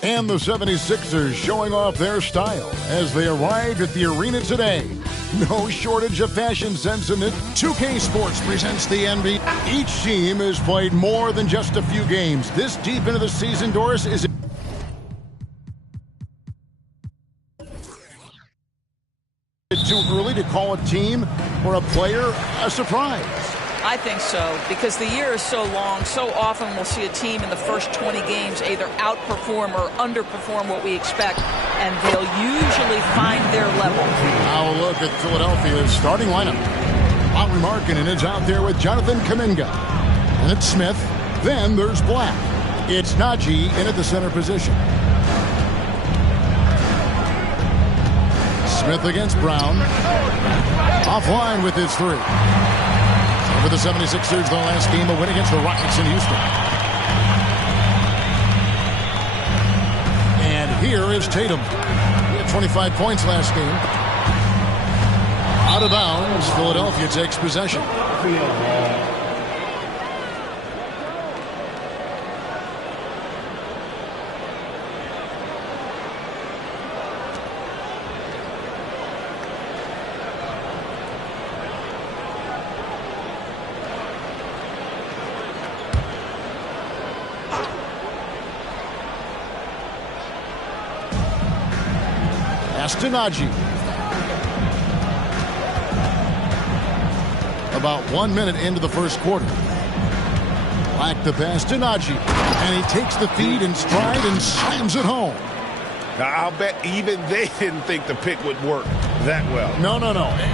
And the 76ers showing off their style as they arrived at the arena today. No shortage of fashion sense in it. 2K Sports presents the NBA. Each team has played more than just a few games. This deep into the season, Doris, is it too early to call a team or a player a surprise? I think so, because the year is so long. So often we'll see a team in the first 20 games either outperform or underperform what we expect, and they'll usually find their level. Now a look at Philadelphia's starting lineup. Lauri Markkanen is out there with Jonathan Kuminga. And it's Smith. Then there's Black. It's Najee in at the center position. Smith against Brown. Offline with his three. For the 76ers, the last game, a win against the Rockets in Houston. And here is Tatum. He had 25 points last game. Out of bounds, Philadelphia takes possession. To Najee. About 1 minute into the first quarter. Black the pass to Najee. And he takes the feed in stride and slams it home. Now, I'll bet even they didn't think the pick would work that well. No.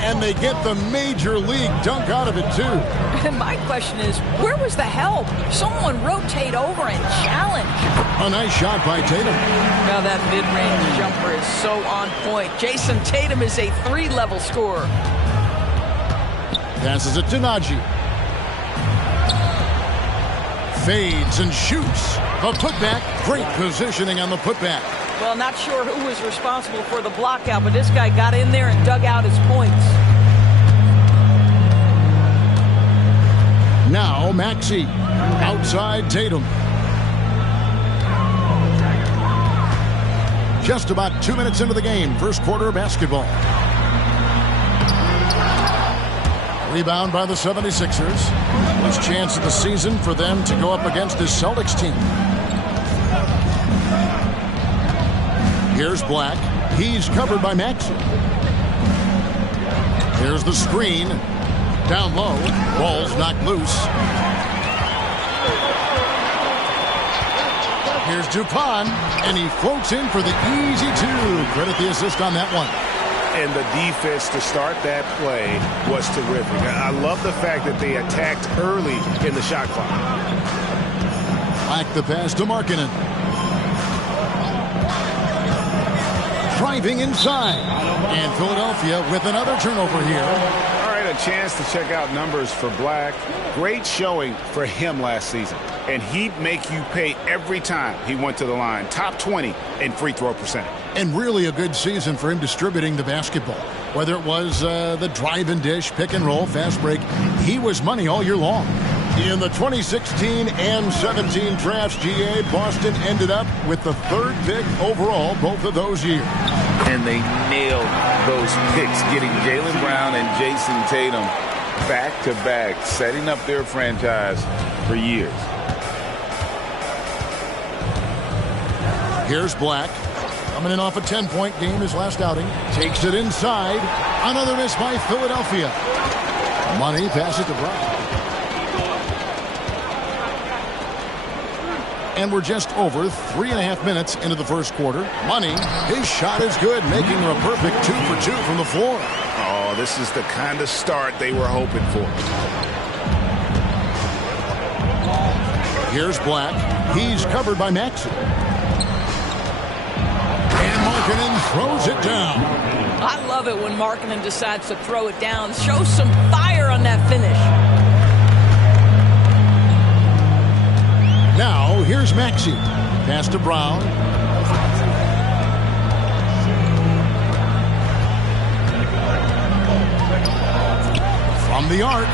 And they get the major league dunk out of it, too. And my question is, where was the help? Someone rotate over and challenge. A nice shot by Tatum. Now that mid-range jumper is so on point. Jason Tatum is a 3-level scorer. Passes it to Najee. Fades and shoots. A putback. Great positioning on the putback. Well, not sure who was responsible for the block out, but this guy got in there and dug out his points. Now Maxey. Outside Tatum. Just about 2 minutes into the game. First quarter basketball. Rebound by the 76ers. First chance of the season for them to go up against this Celtics team. Here's Black. He's covered by Maxey. Here's the screen. Down low. Ball's knocked loose. Here's Dupont. And he floats in for the easy two. Credit the assist on that one. And the defense to start that play was terrific. I love the fact that they attacked early in the shot clock. Black the pass to Markkanen. Driving inside. And Philadelphia with another turnover here. All right, a chance to check out numbers for Black. Great showing for him last season. And he'd make you pay every time he went to the line. Top 20 in free throw percentage. And really a good season for him distributing the basketball. Whether it was the drive and dish, pick and roll, fast break, he was money all year long. In the 2016 and 17 drafts, GA, Boston ended up with the 3rd pick overall both of those years. And they nailed those picks, getting Jaylen Brown and Jason Tatum back-to-back, setting up their franchise for years. Here's Black. Coming in off a 10-point game his last outing. Takes it inside. Another miss by Philadelphia. Money, pass it to Brown. And we're just over 3.5 minutes into the first quarter. Money, his shot is good, making a perfect 2 for 2 from the floor. Oh, this is the kind of start they were hoping for. Here's Black. He's covered by Maxey. And Markkanen throws it down. I love it when Markkanen decides to throw it down. Show some fire on that finish. Now, here's Maxey. Pass to Brown. From the arc,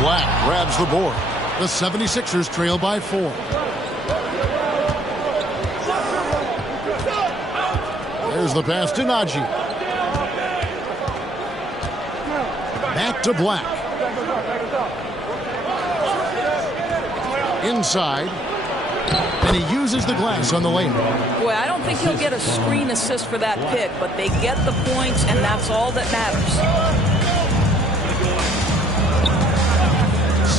Black grabs the board. The 76ers trail by 4. There's the pass to Najee. Back to Black. Inside. And he uses the glass on the layup. Boy, I don't think he'll get a screen assist for that pick, but they get the points, and that's all that matters.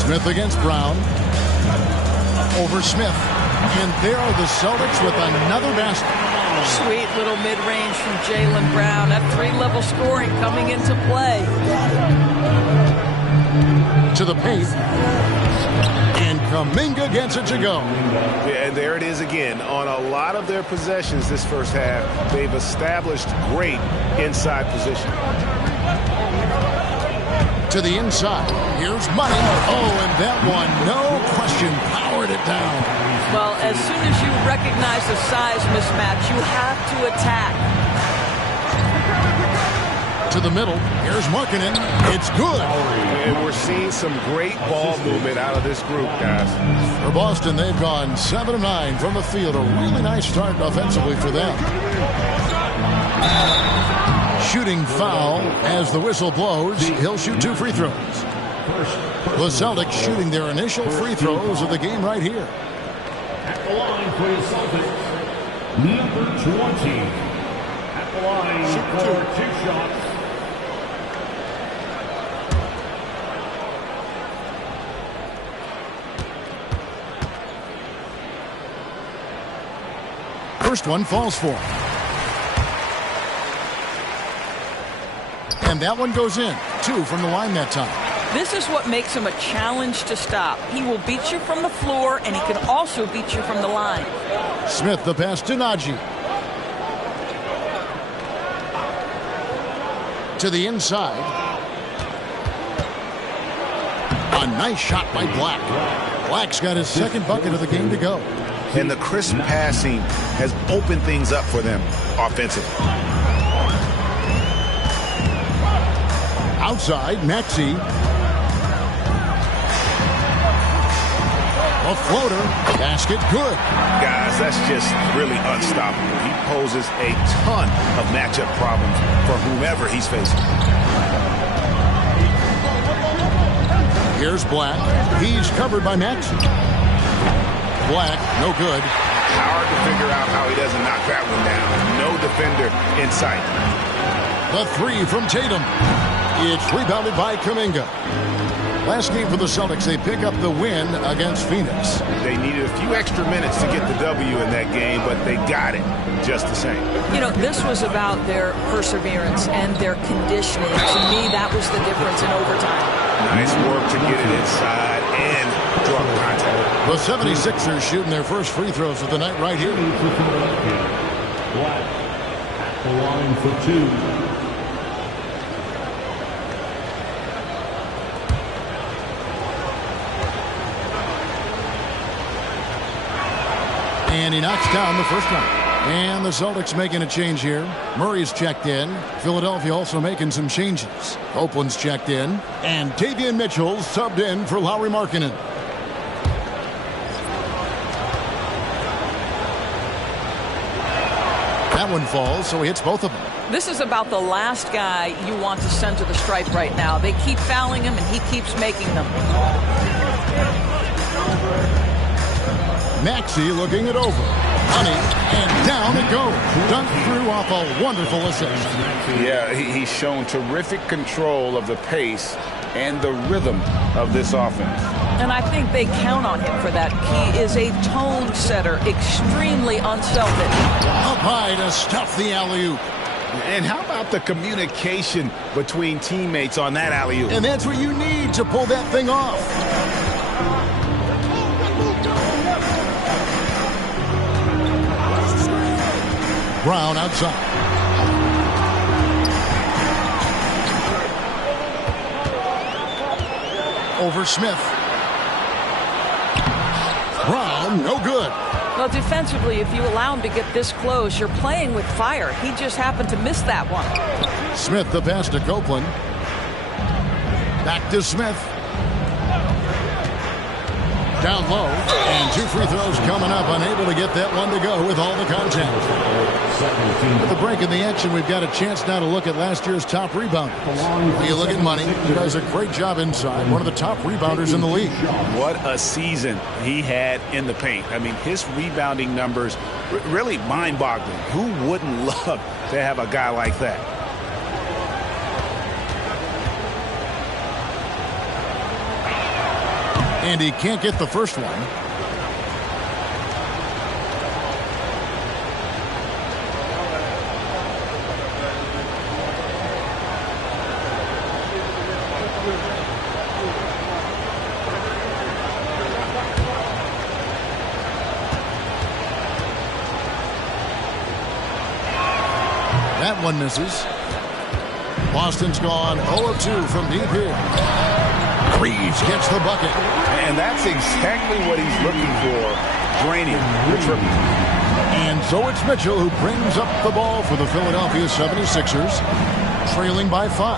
Smith against Brown. Over Smith. And there are the Celtics with another basket. Sweet little mid-range from Jaylen Brown. That 3-level scoring coming into play. To the paint. And Kuminga gets it to go. Yeah, and there it is again. On a lot of their possessions this first half, they've established great inside position. To the inside. Here's Money. Oh, and that one, no question, powered it down. Well, as soon as you recognize the size mismatch, you have to attack. To the middle. Here's Markkanen. It's good. And we're seeing some great ball movement out of this group, guys. For Boston, they've gone 7 of 9 from the field. A really nice start offensively for them. Shooting foul as the whistle blows. He'll shoot 2 free throws. The Celtics shooting their initial free throws of the game right here. At the line for the Celtics, number 20. At the line for 2 shots. First one falls for him. And that one goes in. 2 from the line that time. This is what makes him a challenge to stop. He will beat you from the floor, and he can also beat you from the line. Smith, the pass to Najee. To the inside. A nice shot by Black. Black's got his second bucket of the game to go. And the crisp passing has opened things up for them offensively. Outside, Maxey. A floater. Basket good. Guys, that's just really unstoppable. He poses a ton of matchup problems for whomever he's facing. Here's Black. He's covered by Maxey. Black, no good. Hard to figure out how he doesn't knock that one down. No defender in sight. The 3 from Tatum. It's rebounded by Kuminga. Last game for the Celtics, they pick up the win against Phoenix. They needed a few extra minutes to get the W in that game, but they got it just the same. You know, this was about their perseverance and their conditioning. To me, that was the difference in overtime. Nice work to get it inside and draw contact. The 76ers shooting their first free throws of the night right here. Black at the line for 2. And he knocks down the first one. And the Celtics making a change here. Murray's checked in. Philadelphia also making some changes. Copeland's checked in. And Davion Mitchell subbed in for Lauri Markkanen. That one falls, so he hits both of them. This is about the last guy you want to send to the stripe right now. They keep fouling him, and he keeps making them. Maxey looking it over. Honey, and down it goes. Dunked through off a wonderful assist. Yeah, he's shown terrific control of the pace and the rhythm of this offense. And I think they count on him for that. He is a tone setter, extremely unselfish. Up high to stuff the alley-oop. And how about the communication between teammates on that alley-oop? And that's what you need to pull that thing off. Brown outside. Over Smith. Brown, no good. Well, defensively, if you allow him to get this close, you're playing with fire. He just happened to miss that one. Smith, the pass to Copeland. Back to Smith. Down low, and 2 free throws coming up. Unable to get that one to go with all the contact. With the break in the action, we've got a chance now to look at last year's top rebounders. You look at Money, he does a great job inside. One of the top rebounders in the league. What a season he had in the paint. I mean, his rebounding numbers really mind-boggling. Who wouldn't love to have a guy like that? And he can't get the first one. That one misses. Boston's gone 0-2 from deep here. Reeves gets the bucket. And that's exactly what he's looking for, draining the triple. And so it's Mitchell who brings up the ball for the Philadelphia 76ers, trailing by 5.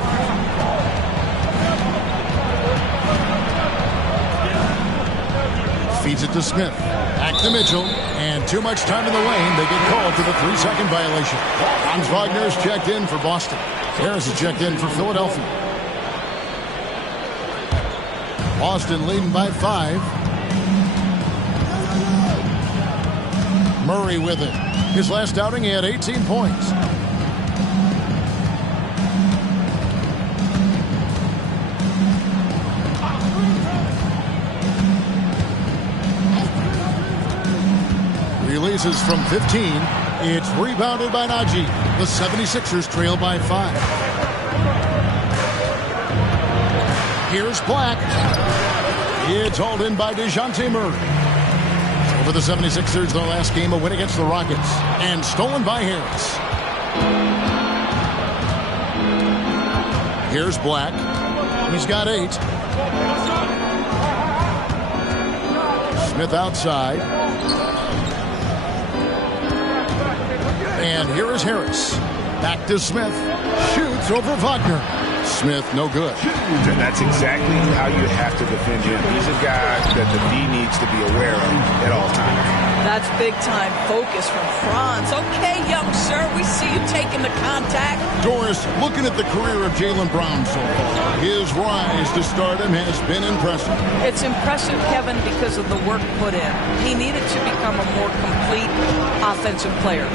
Feeds it to Smith. Back to Mitchell. And too much time in the lane. They get called for the 3-second violation. Franz Wagner's checked in for Boston. Harris is checked in for Philadelphia. Boston leading by 5. Murray with it. His last outing, he had 18 points. Releases from 15. It's rebounded by Najee. The 76ers trail by 5. Here's Black. It's hauled in by DeJounte Murray. Over the 76ers, their last game, a win against the Rockets. And stolen by Harris. Here's Black. He's got 8. Smith outside. And here is Harris. Back to Smith. Shoots over Wagner. Smith, no good. That's exactly how you have to defend him. He's a guy that the D needs to be aware of at all times. That's big-time focus from Franz. Okay, young sir, we see you taking the contact. Doris, looking at the career of Jaylen Brown so far, his rise to stardom has been impressive. It's impressive, Kevin, because of the work put in. He needed to become a more complete offensive player.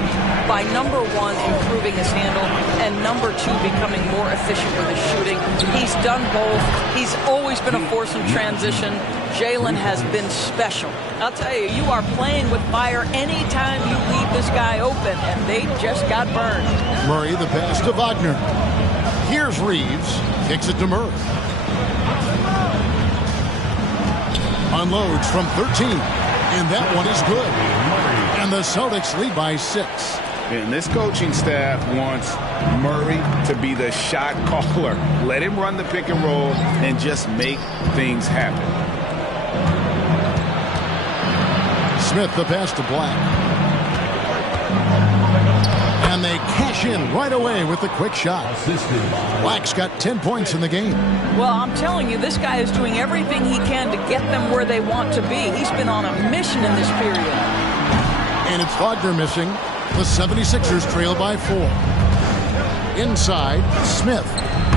By number 1, improving his handle, and number 2, becoming more efficient with his shooting. He's done both. He's always been a force in transition. Jaylen has been special. I'll tell you, you are playing with fire anytime you leave this guy open, and they just got burned. Murray, the pass to Wagner. Here's Reeves. Kicks it to Murray. Unloads from 13. And that one is good. And the Celtics lead by 6. And this coaching staff wants Murray to be the shot caller. Let him run the pick and roll and just make things happen. Smith, the pass to Black. And they cash in right away with the quick shot. Black's got 10 points in the game. Well, I'm telling you, this guy is doing everything he can to get them where they want to be. He's been on a mission in this period. And it's Wagner missing. The 76ers trail by 4. Inside, Smith.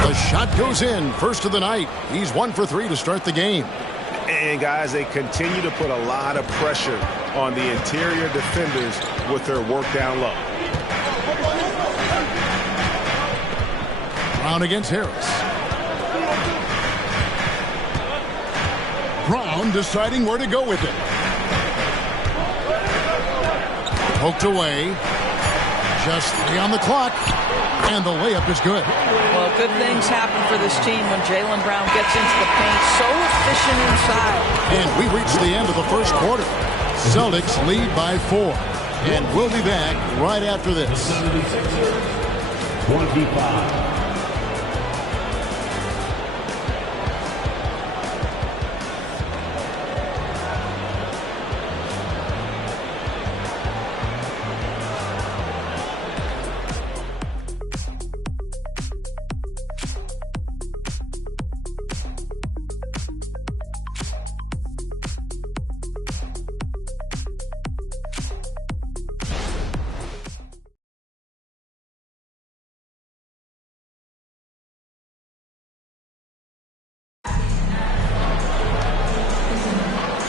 The shot goes in. First of the night. He's 1 for 3 to start the game. And, guys, they continue to put a lot of pressure on the interior defenders with their work down low. Brown against Harris. Brown deciding where to go with it. Poked away. Just 3 on the clock. And the layup is good. Well, good things happen for this team when Jaylen Brown gets into the paint. So efficient inside. And we reach the end of the first quarter. Celtics lead by 4. And we'll be back right after this. 25.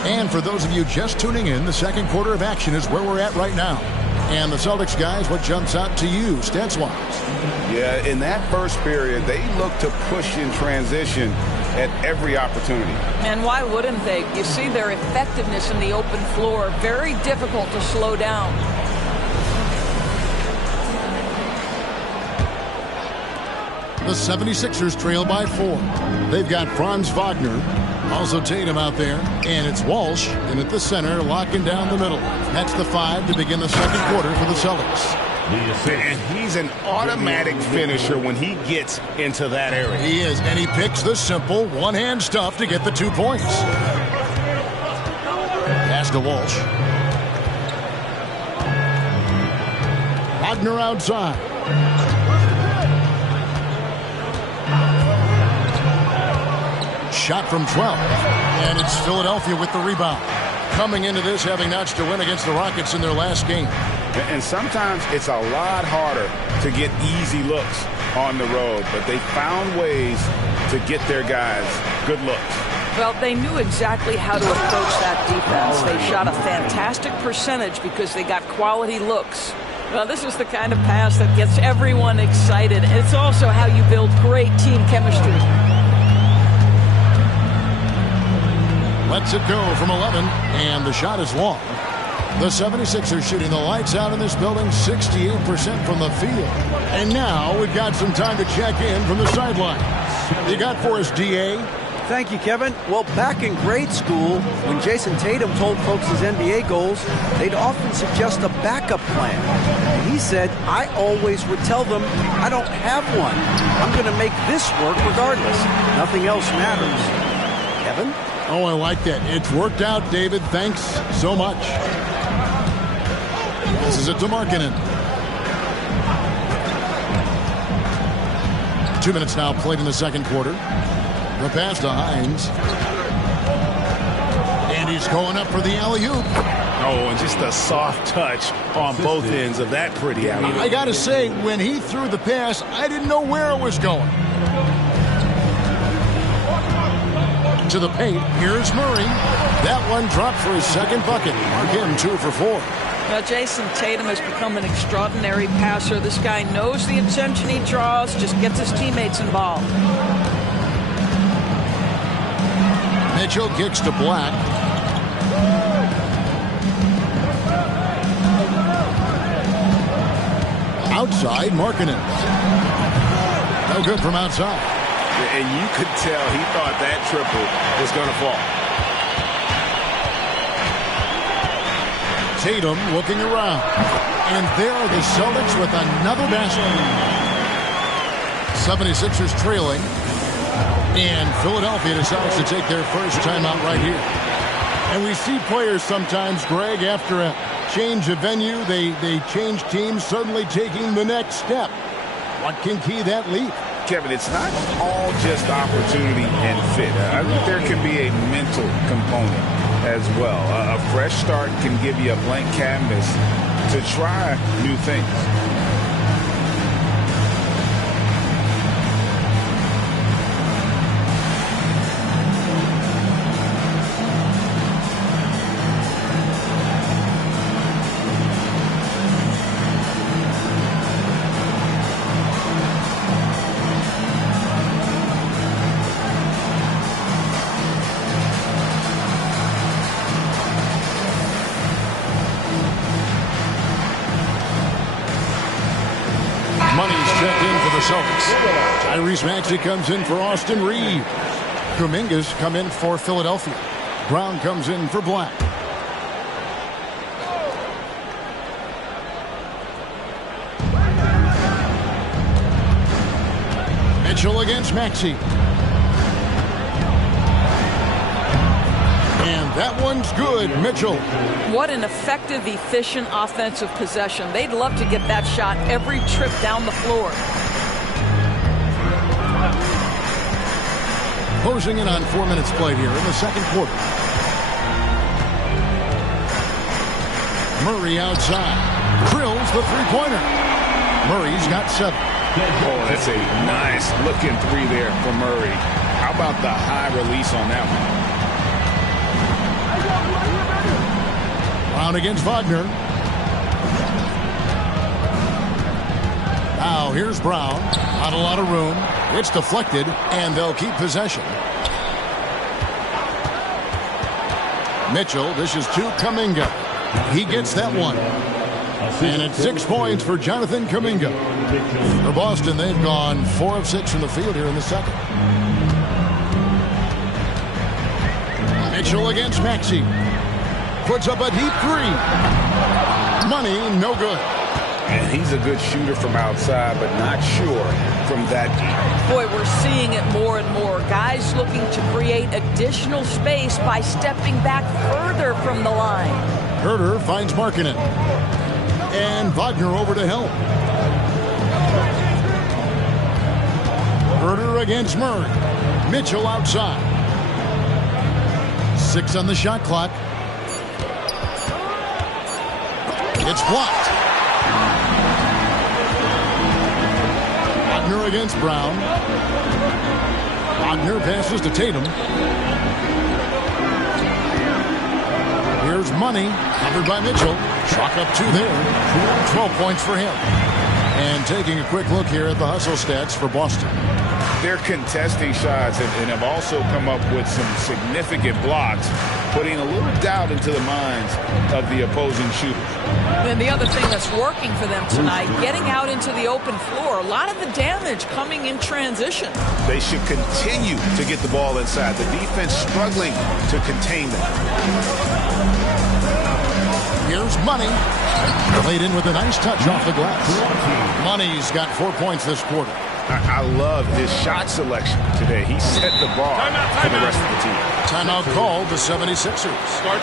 And for those of you just tuning in, the second quarter of action is where we're at right now. And the Celtics guys, what jumps out to you stats-wise? Yeah, in that first period, they looked to push in transition at every opportunity. And why wouldn't they? You see their effectiveness in the open floor. Very difficult to slow down. The 76ers trail by 4. They've got Franz Wagner, also Tatum out there, and it's Walsh in at the center, locking down the middle. That's the 5 to begin the second quarter for the Celtics. And he's an automatic finisher when he gets into that area. He is, and he picks the simple one-hand stuff to get the 2 points. Pass to Walsh. Wagner outside. Shot from 12, and it's Philadelphia with the rebound. Coming into this, having notched a win against the Rockets in their last game. And sometimes it's a lot harder to get easy looks on the road, but they found ways to get their guys good looks. Well, they knew exactly how to approach that defense. They shot a fantastic percentage because they got quality looks. Well, this is the kind of pass that gets everyone excited. It's also how you build great team chemistry. Lets it go from 11, and the shot is long. The 76ers shooting the lights out in this building, 68% from the field. And now we've got some time to check in from the sideline. You got for us, D.A.? Thank you, Kevin. Well, back in grade school, when Jason Tatum told folks his NBA goals, they'd often suggest a backup plan. And he said, I always would tell them, I don't have one. I'm going to make this work regardless. Nothing else matters. Kevin? Oh, I like that. It's worked out, David. Thanks so much. This is it to Markkanen. 2 minutes now played in the second quarter. The pass to Hines. And he's going up for the alley-oop. Oh, and just a soft touch on both ends of that pretty alley-oop. I got to say, when he threw the pass, I didn't know where it was going. To the paint, here's Murray. That one dropped for his second bucket. Mark him 2 for 4. Now, Jason Tatum has become an extraordinary passer. This guy knows the attention he draws, just gets his teammates involved. Mitchell kicks to Black. Outside, Markkanen. No good from outside. And you could tell he thought that triple was going to fall. Tatum looking around. And there are the Celtics with another basket. 76ers trailing. And Philadelphia decides to take their first timeout right here. And we see players sometimes, Greg, after a change of venue, they change teams, suddenly taking the next step. What can key that leap? Kevin, it's not all just opportunity and fit. I think there can be a mental component as well. A fresh start can give you a blank canvas to try new things. Tyrese Maxey comes in for Austin Reeves. Kuminga's come in for Philadelphia. Brown comes in for Black. Mitchell against Maxey. And that one's good, Mitchell. What an effective, efficient offensive possession. They'd love to get that shot every trip down the floor. Closing in on 4 minutes played here in the second quarter. Murray outside. Drills the three-pointer. Murray's got 7. Oh, that's a nice looking 3 there for Murray. How about the high release on that one? Brown against Wagner. Now here's Brown. Not a lot of room. It's deflected, and they'll keep possession. Mitchell dishes to Kuminga. He gets that one. And it's 6 points for Jonathan Kuminga. For Boston, they've gone 4 of 6 from the field here in the second. Mitchell against Maxey. Puts up a deep three. Money, no good. And he's a good shooter from outside, but not sure from that deep. Boy, we're seeing it more and more. Guys looking to create additional space by stepping back further from the line. Herter finds Markkanen. And Wagner over to help. Herter against Murray. Mitchell outside. 6 on the shot clock. It's blocked. Wagner against Brown. Wagner passes to Tatum. Here's Money, covered by Mitchell. Chalk up 2 there. 12 points for him. And taking a quick look here at the hustle stats for Boston. They're contesting shots and have also come up with some significant blocks, putting a little doubt into the minds of the opposing shooters. And the other thing that's working for them tonight, getting out into the open floor. A lot of the damage coming in transition. They should continue to get the ball inside. The defense struggling to contain them. Here's Money. Played in with a nice touch off the glass. Money's got 4 points this quarter. I love his shot selection today. He set the bar for the rest of the team. Timeout called the 76ers. Start.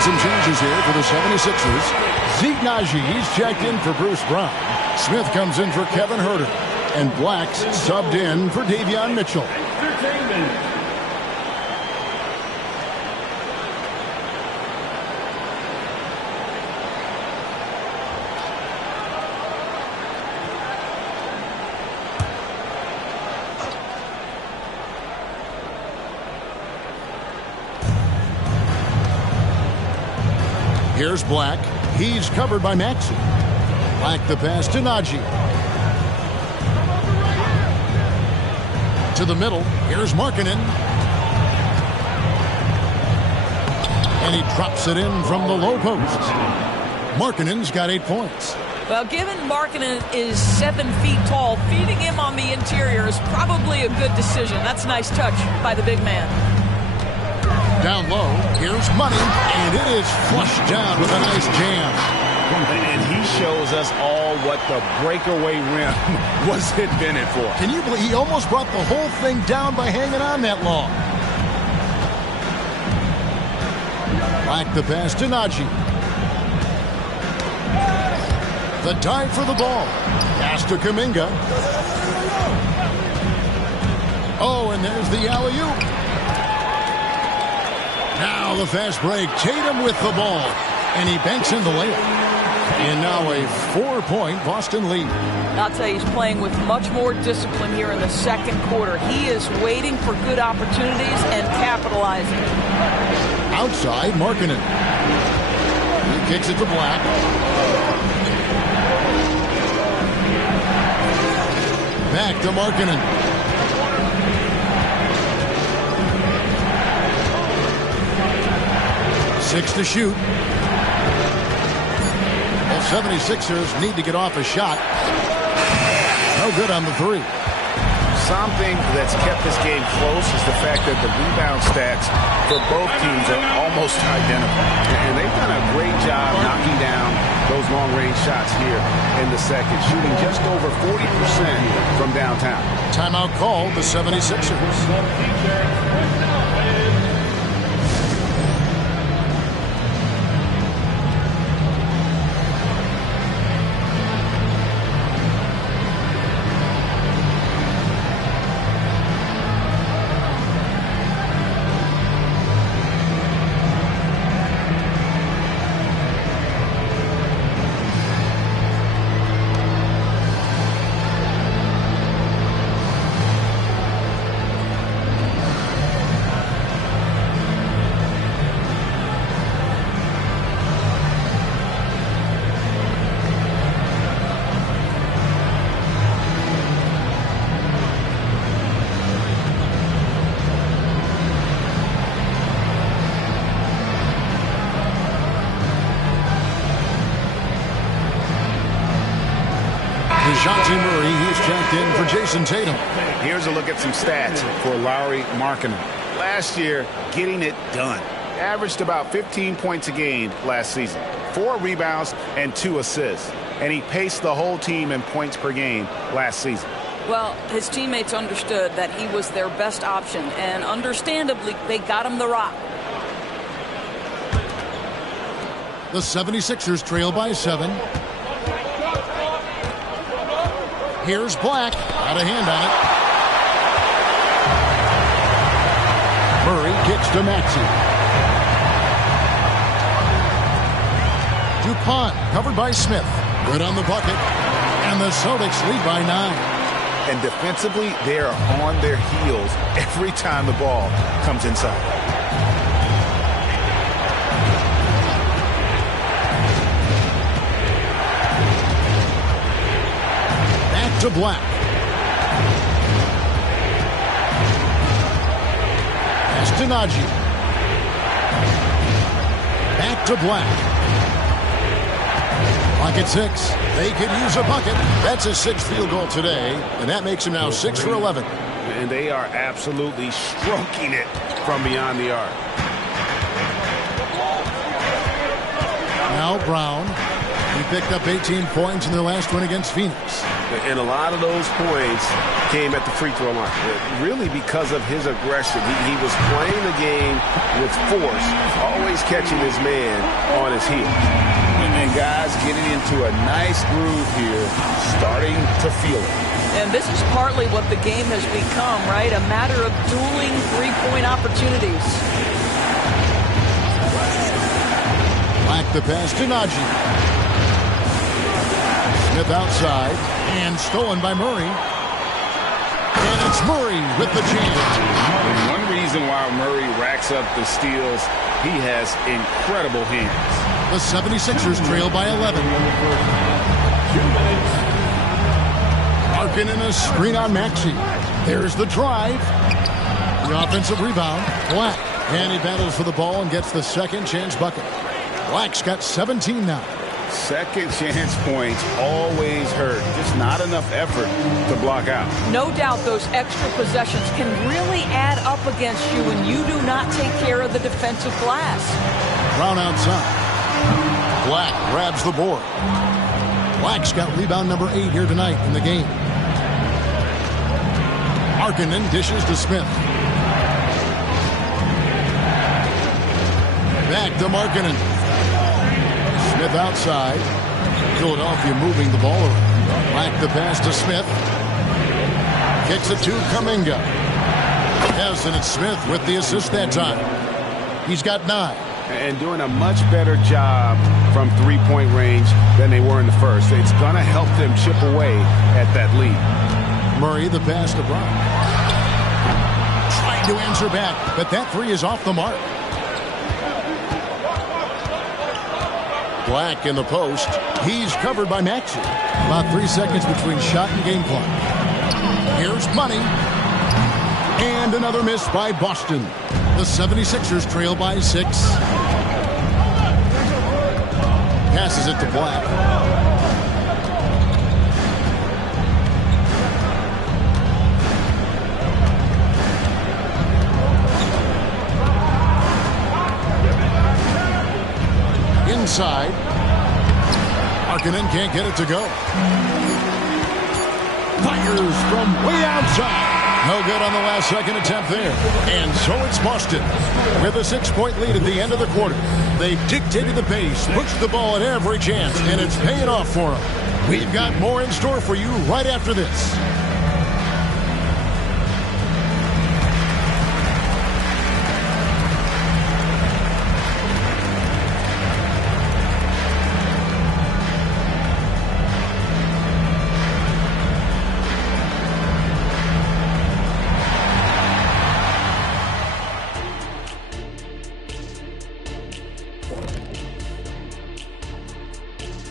Some changes here for the 76ers. Zeke Najee's checked in for Bruce Brown. Smith comes in for Kevin Herter. And Black's subbed in for Davion Mitchell. Here's Black. He's covered by Maxey. Black the pass to Najee. To the middle. Here's Markkanen. And he drops it in from the low post. Markkanen's got 8 points. Well, given Markkanen is 7 feet tall, feeding him on the interior is probably a good decision. That's a nice touch by the big man. Down low, here's Money, and it is flushed down with a nice jam. And he shows us all what the breakaway rim was invented for. Can you believe he almost brought the whole thing down by hanging on that long? Black the pass to Najee. The dive for the ball. Pass to Kuminga. Oh, and there's the alley-oop. Now the fast break. Tatum with the ball. And he banks in the layup. And now a 4-point Boston lead. I'll tell you, he's playing with much more discipline here in the second quarter. He is waiting for good opportunities and capitalizing. Outside, Markkanen. He kicks it to Black. Back to Markkanen. 6 to shoot. The 76ers need to get off a shot. No good on the 3. Something that's kept this game close is the fact that the rebound stats for both teams are almost identical. And they've done a great job knocking down those long-range shots here in the second, shooting just over 40% from downtown. Timeout called the 76ers. DeJounte Murray, he's checked in for Jason Tatum. Here's a look at some stats for Lauri Markkanen. Last year, getting it done. Averaged about 15 points a game last season. 4 rebounds and 2 assists. And he paced the whole team in points per game last season. Well, his teammates understood that he was their best option, and understandably, they got him the rock. The 76ers trail by 7. Here's Black. Got a hand on it. Murray kicks to Maxey. DuPont covered by Smith. Good on the bucket. And the Celtics lead by 9. And defensively, they are on their heels every time the ball comes inside. To Black. Pass to Najee. Back to Black. Clock at 6. They could use a bucket. That's his 6th field goal today, and that makes him now 6 for 11. And they are absolutely stroking it from beyond the arc. Now Brown. He picked up 18 points in their last win against Phoenix. And a lot of those points came at the free throw line, really because of his aggression. He was playing the game with force, always catching his man on his heels. And guys getting into a nice groove here, starting to feel it. And this is partly what the game has become, right? A matter of dueling three-point opportunities. Black the pass to Najee. Smith outside, and stolen by Murray. And it's Murray with the chance. And one reason why Murray racks up the steals, he has incredible hands. The 76ers trail by 11. Markkanen a screen on Maxey. There's the drive. The offensive rebound. Black. And he battles for the ball and gets the second chance bucket. Black's got 17 now. Second chance points always hurt. Just not enough effort to block out. No doubt those extra possessions can really add up against you when you do not take care of the defensive glass. Brown outside. Black grabs the board. Black's got rebound number 8 here tonight in the game. Markkanen dishes to Smith. Back to Markkanen. Smith outside. Philadelphia moving the ball around. Black the pass to Smith. Kicks it to Kuminga. Yes, and it's Smith with the assist that time. He's got 9. and doing a much better job from three-point range than they were in the first. It's going to help them chip away at that lead. Murray, the pass to Brown. Trying to answer back, but that three is off the mark. Black in the post. He's covered by Maxey. About 3 seconds between shot and game clock. Here's Money. And another miss by Boston. The 76ers trail by 6. Passes it to Black. Inside. Markkanen can't get it to go. Fires from way outside. No good on the last second attempt there. And so it's Boston with a 6-point lead at the end of the quarter. They've dictated the pace, pushed the ball at every chance, and it's paying off for them. We've got more in store for you right after this.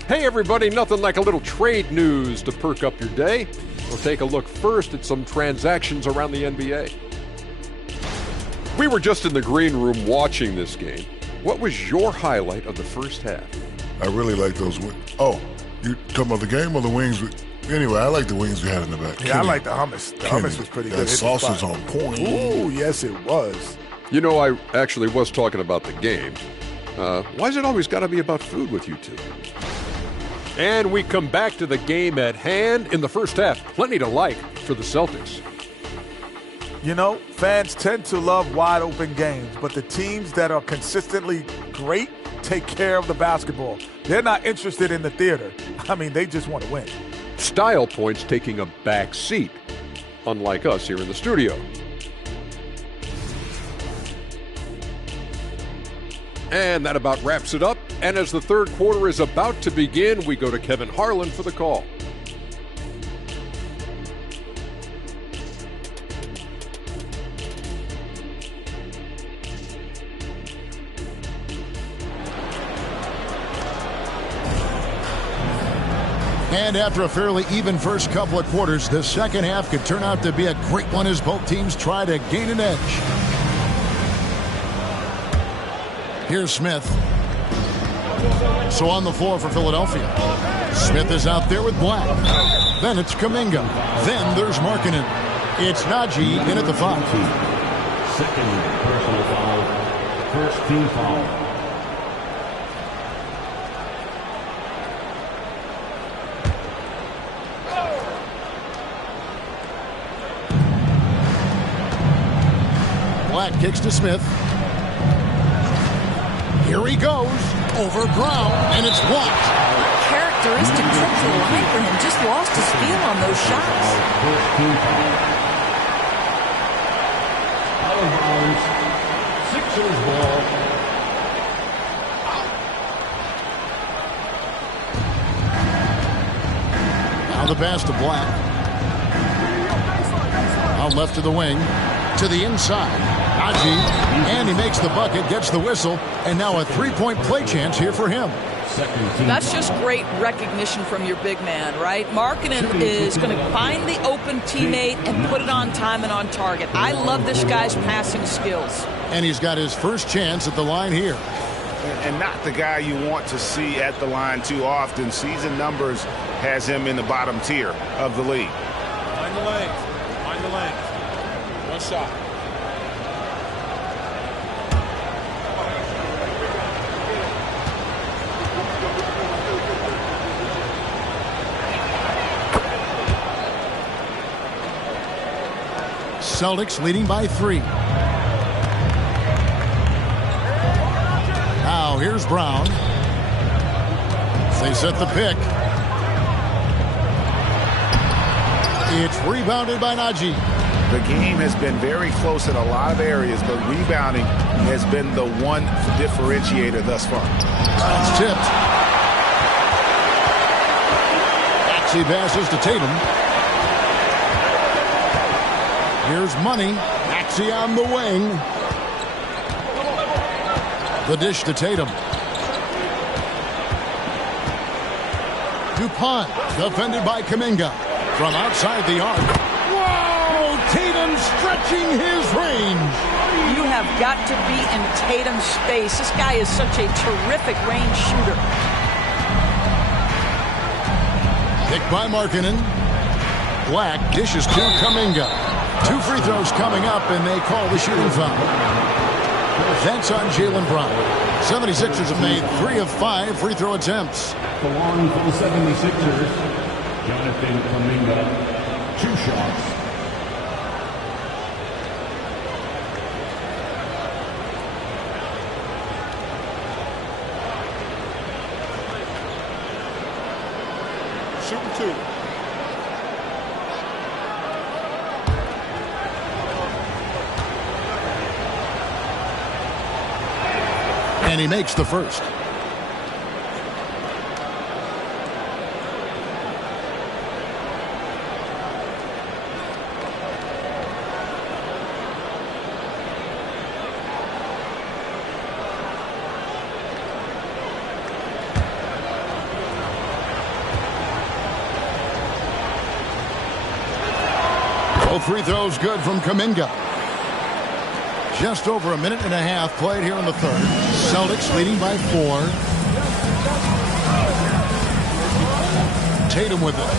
Hey everybody, nothing like a little trade news to perk up your day. We'll take a look first at some transactions around the NBA. We were just in the green room watching this game. What was your highlight of the first half? I really like those wings. Oh, you talking about the game or the wings? Anyway, I like the wings we had in the back. Yeah, I like the hummus. The hummus was pretty good. That sauce was on point. Ooh, yes it was. You know, I actually was talking about the game. Why's it always got to be about food with you two? And we come back to the game at hand. In the first half, plenty to like for the Celtics. You know, fans tend to love wide open games, but the teams that are consistently great take care of the basketball. They're not interested in the theater. I mean, they just want to win. Style points taking a back seat, unlike us here in the studio. And that about wraps it up. And as the third quarter is about to begin, we go to Kevin Harlan for the call. And after a fairly even first couple of quarters, the second half could turn out to be a great one as both teams try to gain an edge. Here's Smith. So on the floor for Philadelphia. Smith is out there with Black. Then it's Kuminga. Then there's Markkanen. It's Najee in at the 5. Second personal foul. First team foul. Black kicks to Smith. Here he goes. Over Brown, and it's blocked. Characteristic trip to the line for him. Just lost his feel on those shots. First team foul. Out of bounds. Sixers ball. Now the pass to Black. Out left to the wing. To the inside. Najee. And he makes the bucket, gets the whistle, and now a three-point play chance here for him. That's just great recognition from your big man, right? Markkanen is going to find the open teammate and put it on time and on target. I love this guy's passing skills. And he's got his first chance at the line here. And not the guy you want to see at the line too often. Season numbers has him in the bottom tier of the league. Find the lane. Find the lane. One shot. Celtics leading by 3. Now here's Brown. They set the pick. It's rebounded by Najee. The game has been very close in a lot of areas, but rebounding has been the one differentiator thus far. It's tipped. Maxey passes to Tatum. Here's Money. Maxey on the wing. The dish to Tatum. DuPont, defended by Kuminga. From outside the arc. Whoa! Tatum stretching his range. You have got to be in Tatum's space. This guy is such a terrific range shooter. Picked by Markkanen. Black dishes to Kuminga. 2 free throws coming up, and they call the shooting foul. That's on Jaylen Brown. 76ers have made 3 of 5 free throw attempts. The line for the 76ers, Jonathan Kuminga, 2 shots. Shooting 2. And he makes the first. Both free throws good from Kuminga. Just over a minute and a half played here in the third. Celtics leading by 4. Tatum with it.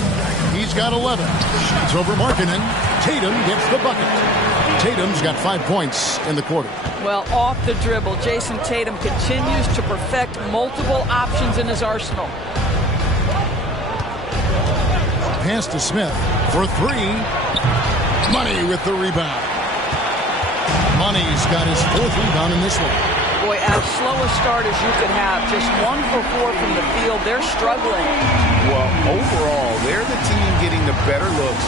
He's got 11. Shoots over Markkanen. Tatum gets the bucket. Tatum's got 5 points in the quarter. Well, off the dribble, Jason Tatum continues to perfect multiple options in his arsenal. Pass to Smith for 3. Money with the rebound. Money's got his 4th rebound in this one. Boy, as slow a start as you could have, just 1 for 4 from the field. They're struggling. Well, overall, they're the team getting the better looks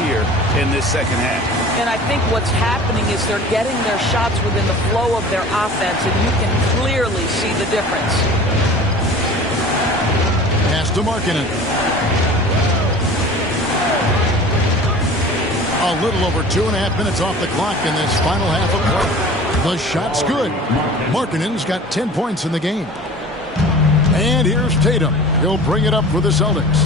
here in this second half. And I think what's happening is they're getting their shots within the flow of their offense, and you can clearly see the difference. Pass to Markkanen. A little over 2.5 minutes off the clock in this final half of play. The shot's good. Markkanen's got 10 points in the game. And here's Tatum. He'll bring it up for the Celtics.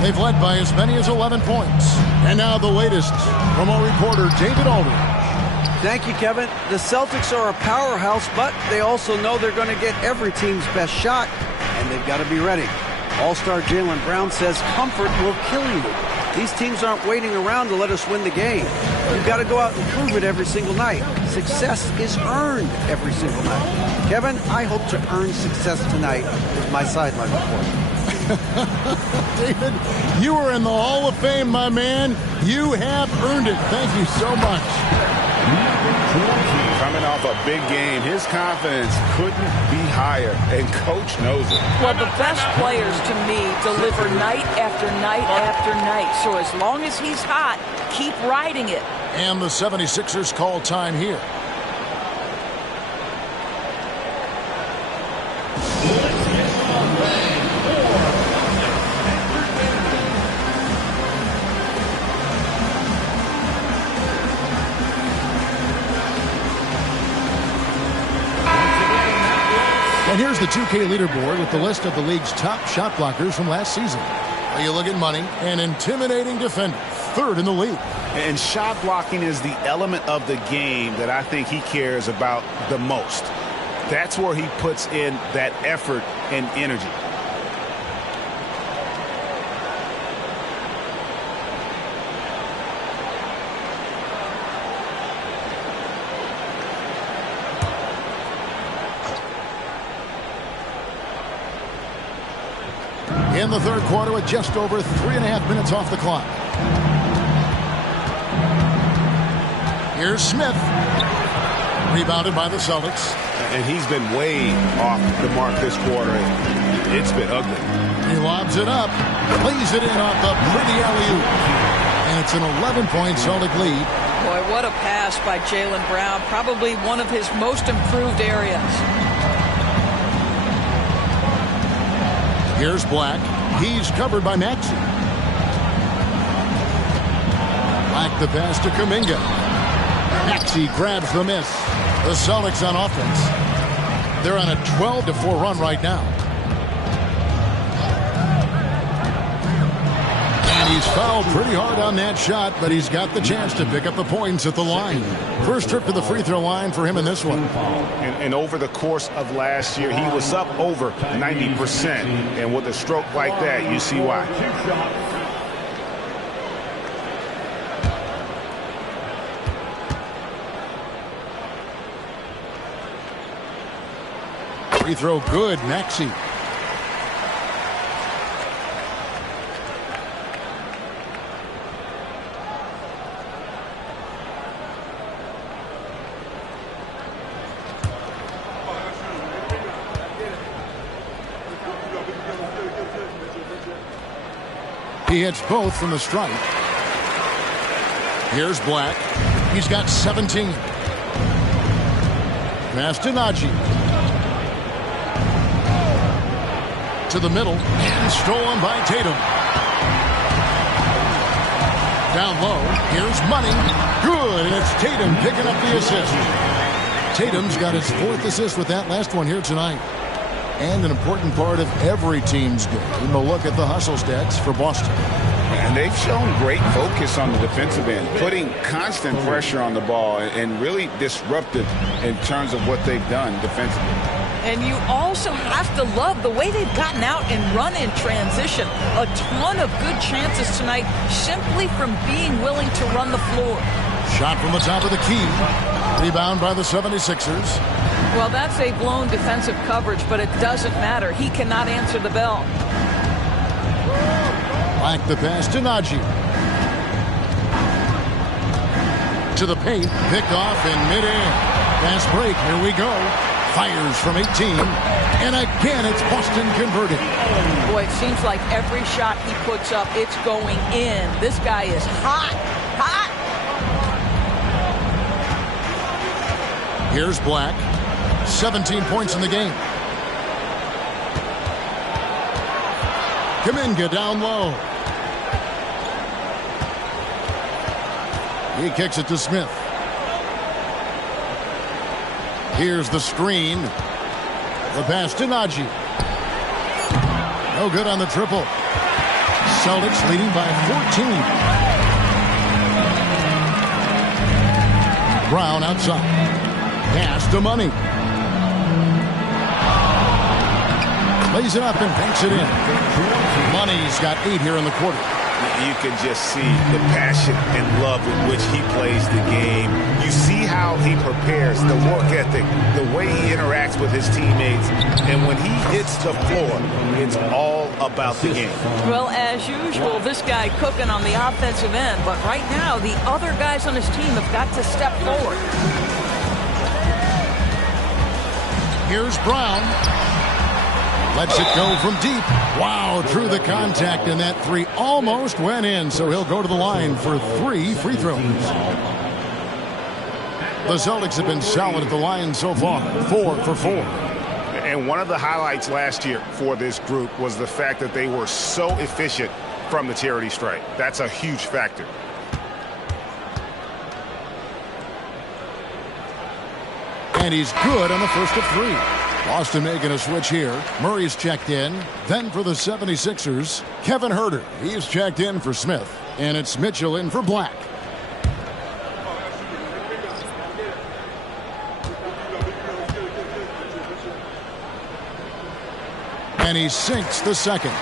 They've led by as many as 11 points. And now the latest from our reporter, David Aldridge. Thank you, Kevin. The Celtics are a powerhouse, but they also know they're going to get every team's best shot, and they've got to be ready. All-star Jaylen Brown says comfort will kill you. These teams aren't waiting around to let us win the game. You've got to go out and prove it every single night. Success is earned every single night. Kevin, I hope to earn success tonight with my sideline report. David, you are in the Hall of Fame, my man. You have earned it. Thank you so much. Coming off a big game, his confidence couldn't be higher, and Coach knows it. Well, the best players, to me, deliver night after night after night. So as long as he's hot, keep riding it. And the 76ers call time here. And here's the 2K leaderboard with the list of the league's top shot blockers from last season. You look at Money, an intimidating defender, 3rd in the league. And shot blocking is the element of the game that I think he cares about the most. That's where he puts in that effort and energy. In the third quarter with just over 3.5 minutes off the clock. Here's Smith. Rebounded by the Celtics. And he's been way off the mark this quarter. It's been ugly. He lobs it up. Plays it in off the pretty alley-oop. And it's an 11-point Celtic lead. Boy, what a pass by Jaylen Brown. Probably one of his most improved areas. Here's Black. He's covered by Maxey. Black the pass to Kuminga. Maxey grabs the miss. The Celtics on offense. They're on a 12-4 run right now. And he's fouled pretty hard on that shot, but he's got the chance to pick up the points at the line. First trip to the free throw line for him in this one. And over the course of last year, he was up over 90%. And with a stroke like that, you see why. Free throw good, Maxey. He hits both from the stripe. Here's Black. He's got 17. Pass to Najee. To the middle and stolen by Tatum. Down low, here's Money. Good, and it's Tatum picking up the assist. Tatum's got his 4th assist with that last one here tonight. And an important part of every team's game. A look at the hustle stats for Boston. And they've shown great focus on the defensive end, putting constant pressure on the ball and really disruptive in terms of what they've done defensively. And you also have to love the way they've gotten out and run in transition. A ton of good chances tonight simply from being willing to run the floor. Shot from the top of the key. Rebound by the 76ers. Well, that's a blown defensive coverage, but it doesn't matter. He cannot answer the bell. Black the pass to Najee. To the paint. Picked off in midair. Fast break. Here we go. Fires from 18. And again, it's Boston converted. Boy, it seems like every shot he puts up, it's going in. This guy is hot. Hot. Here's Black. 17 points in the game. Kuminga down low. He kicks it to Smith. Here's the screen. The pass to Najee. No good on the triple. Celtics leading by 14. Brown outside. Pass to Money. Lays it up and banks it in. Money's got 8 here in the quarter. You can just see the passion and love with which he plays the game. You see how he prepares, the work ethic, the way he interacts with his teammates. And when he hits the floor, it's all about the game. Well, as usual, this guy cooking on the offensive end. But right now, the other guys on his team have got to step forward. Here's Brown. Lets it go from deep. Wow, through the contact, and that 3 almost went in, so he'll go to the line for 3 free throws. The Celtics have been solid at the line so far, 4 for 4. And one of the highlights last year for this group was the fact that they were so efficient from the charity stripe. That's a huge factor. And he's good on the first of 3. Boston making a switch here. Murray's checked in. Then for the 76ers, Kevin Huerter. He's checked in for Smith. And it's Mitchell in for Black. And he sinks the second.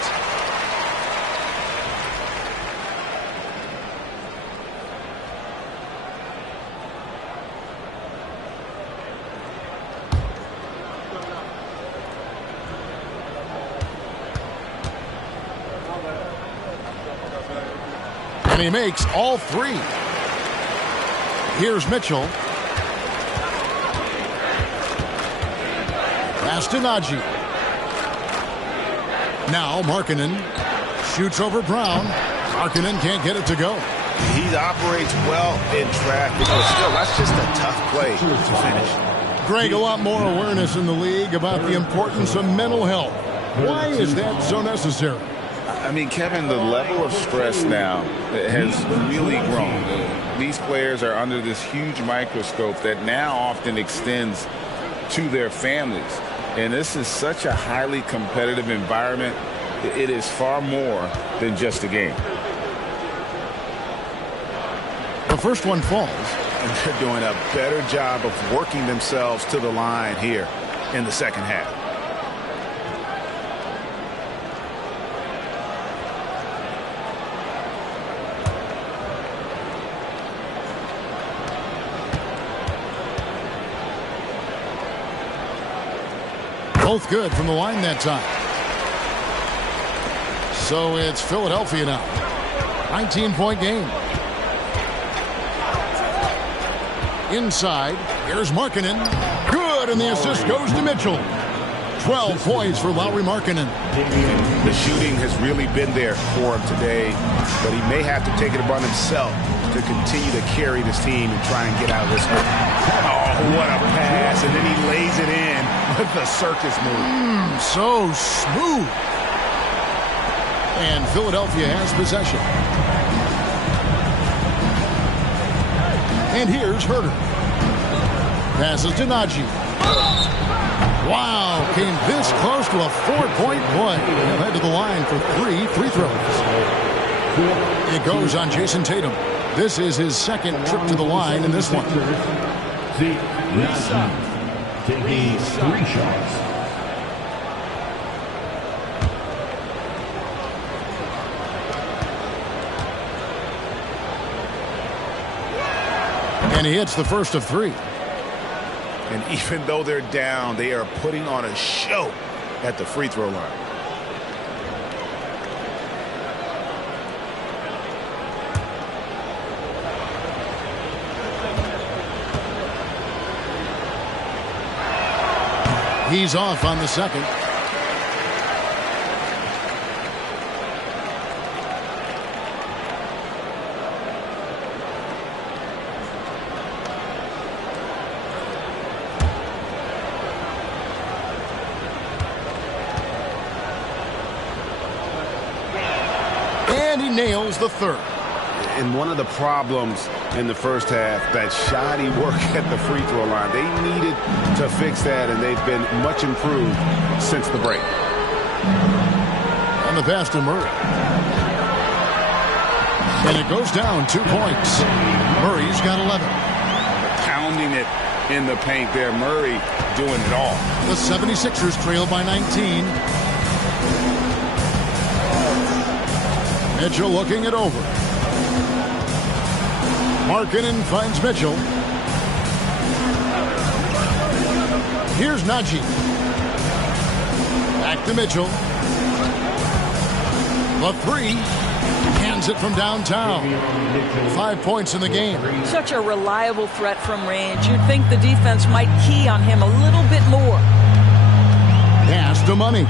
And he makes all 3. Here's Mitchell. Pass to Najee. Now Markkanen shoots over Brown. Markkanen can't get it to go. He operates well in traffic, but still, that's just a tough play to finish. Greg, a lot more awareness in the league about the importance of mental health. Why is that so necessary? I mean, Kevin, the level of stress now has really grown. These players are under this huge microscope that now often extends to their families. And this is such a highly competitive environment. It is far more than just a game. The first one falls. And they're doing a better job of working themselves to the line here in the second half. Both good from the line that time. So it's Philadelphia now. 19-point game. Inside, here's Markkanen. Good, and the assist goes to Mitchell. 12 points for Lauri Markkanen. The shooting has really been there for him today, but he may have to take it upon himself to continue to carry this team and try and get out of this one. Oh, what a pass, and then he lays it in with the circus move. So smooth. And Philadelphia has possession. And here's Herter. Passes to Najee. Wow, came this close to a 4-point play. He'll head to the line for 3 free throws. It goes on Jason Tatum. This is his second trip to the line in this one. Taking 3 shots. And he hits the first of 3. And even though they're down, they are putting on a show at the free throw line. He's off on the second. And he nails the third. And one of the problems in the first half, that shoddy work at the free throw line. They needed to fix that, and they've been much improved since the break. And the pass to Murray. And it goes down 2 points. Murray's got 11. Pounding it in the paint there. Murray doing it all. The 76ers trail by 19. Mitchell looking it over. Markkanen finds Mitchell. Here's Najee. Back to Mitchell. The 3. Hands it from downtown. 5 points in the game. Such a reliable threat from range. You'd think the defense might key on him a little bit more. Pass to Money.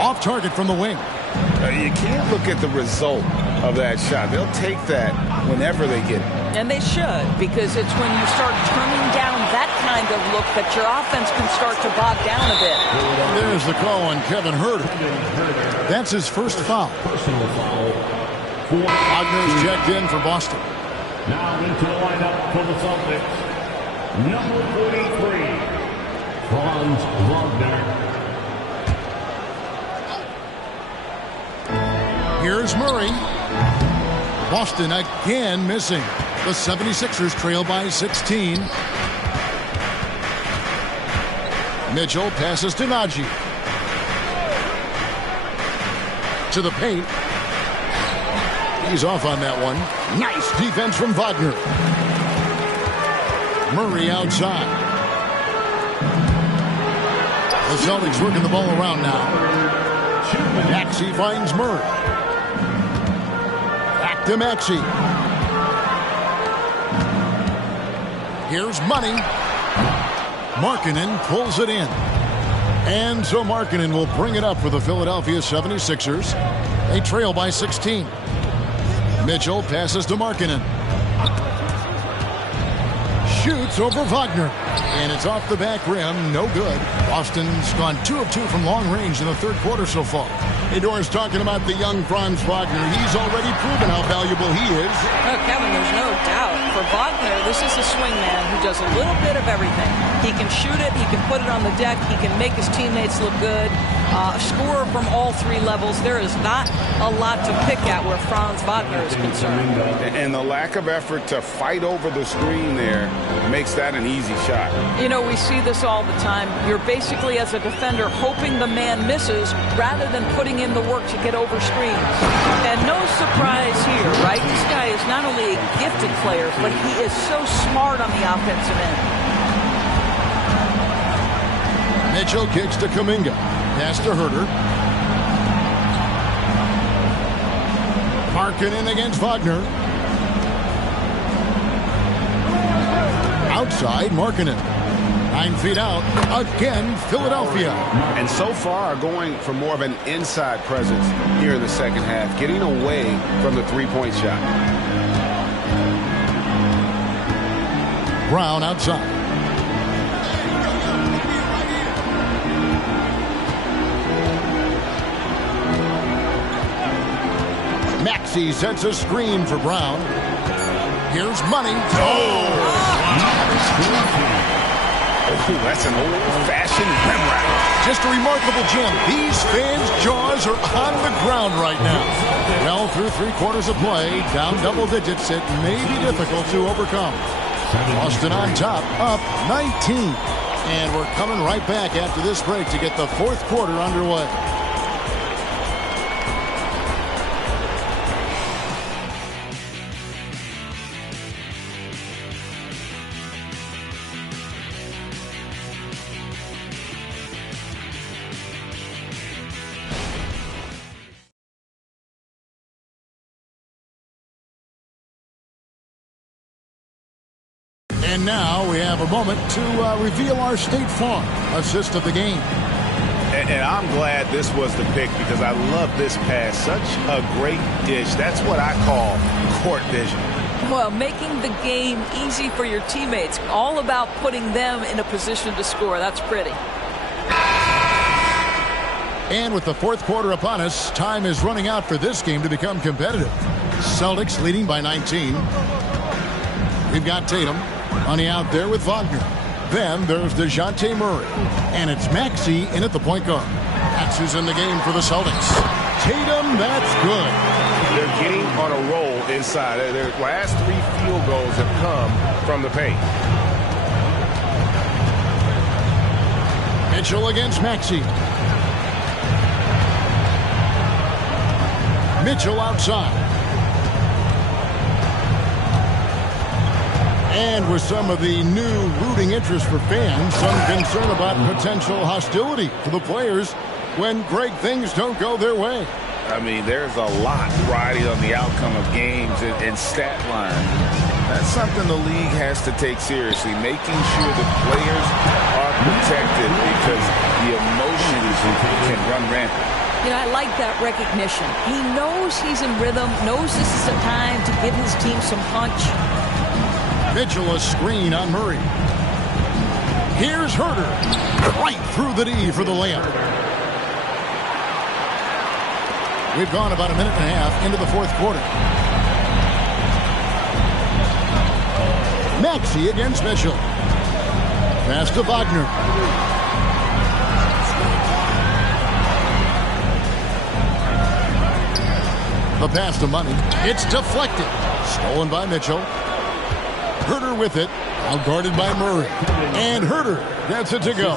Off target from the wing. You can't look at the result of that shot. They'll take that whenever they get it. And they should, because it's when you start turning down that kind of look that your offense can start to bog down a bit. There's the call on Kevin Herter. That's his first foul. Personal foul. Wagner's checked in for Boston. Now into the lineup for the Celtics. Number 43, Franz Wagner. Here's Murray. Boston again missing. The 76ers trail by 16. Mitchell passes to Najee. To the paint. He's off on that one. Nice defense from Wagner. Murray outside. The Celtics working the ball around now. Maxey finds Murray. Back to Maxey. Here's Money. Markkanen pulls it in. And so Markkanen will bring it up for the Philadelphia 76ers. They trail by 16. Mitchell passes to Markkanen. Shoots over Wagner. And it's off the back rim. No good. Boston's gone 2 of 2 from long range in the third quarter so far. Hey, Doris, talking about the young Franz Wagner. He's already proven how valuable he is. Oh, Kevin, there's no doubt. For Wagner, this is a swing man who does a little bit of everything. He can shoot it. He can put it on the deck. He can make his teammates look good. Scorer from all 3 levels. There is not a lot to pick at where Franz Wagner is concerned. And the lack of effort to fight over the screen there makes that an easy shot. You know, we see this all the time. You're basically, as a defender, hoping the man misses rather than putting in the work to get over screens. And no surprise here, right? This guy is not only a gifted player, but he is so smart on the offensive end. Mitchell kicks to Kuminga. Pass to Herter. Markkanen against Wagner. Outside, Markkanen. 9 feet out. Again, Philadelphia. And so far are going for more of an inside presence here in the second half, getting away from the three-point shot. Brown outside. Maxey sets a screen for Brown. Here's Money. That's an old-fashioned rim wrap. Just a remarkable jam. These fans' jaws are on the ground right now. Well, through 3 quarters of play, down double digits, it may be difficult to overcome. Boston on top, up 19. And we're coming right back after this break to get the 4th quarter underway. And now we have a moment to reveal our State Farm assist of the game. And I'm glad this was the pick because I love this pass. Such a great dish. That's what I call court vision. Well, making the game easy for your teammates. All about putting them in a position to score. That's pretty. And with the 4th quarter upon us, time is running out for this game to become competitive. Celtics leading by 19. We've got Tatum. Money out there with Wagner. Then there's DeJounte Murray. And it's Maxey in at the point guard. That's who's in the game for the Celtics. Tatum, that's good. They're getting on a roll inside. Their last 3 field goals have come from the paint. Mitchell against Maxey. Mitchell outside. And with some of the new rooting interest for fans, some concern about potential hostility to the players when great things don't go their way. I mean, there's a lot riding on the outcome of games and stat line. That's something the league has to take seriously, making sure the players are protected because the emotions can run rampant. You know, I like that recognition. He knows he's in rhythm, knows this is a time to give his team some punch. Mitchell a screen on Murray. Here's Herter. Right through the D for the layup. We've gone about a minute and a half into the 4th quarter. Maxey against Mitchell. Pass to Wagner. The pass to Money. It's deflected. Stolen by Mitchell. Herter with it, out guarded by Murray. And Herter gets it to go.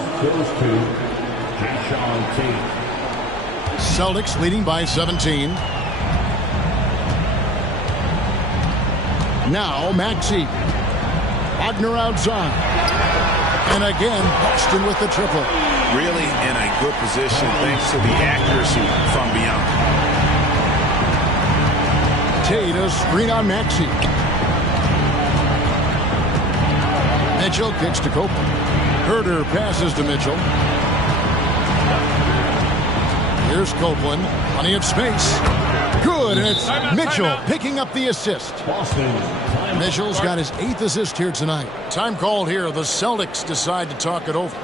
Celtics leading by 17. Now Maxey. Wagner outside. And again, Boston with the triple. Really in a good position thanks to the accuracy from beyond. Tate a screen on Maxey. Mitchell kicks to Copeland. Herter passes to Mitchell. Here's Copeland. Plenty of space. Good, and it's Mitchell picking up the assist. Boston. Mitchell's got his 8th assist here tonight. Time called here. The Celtics decide to talk it over.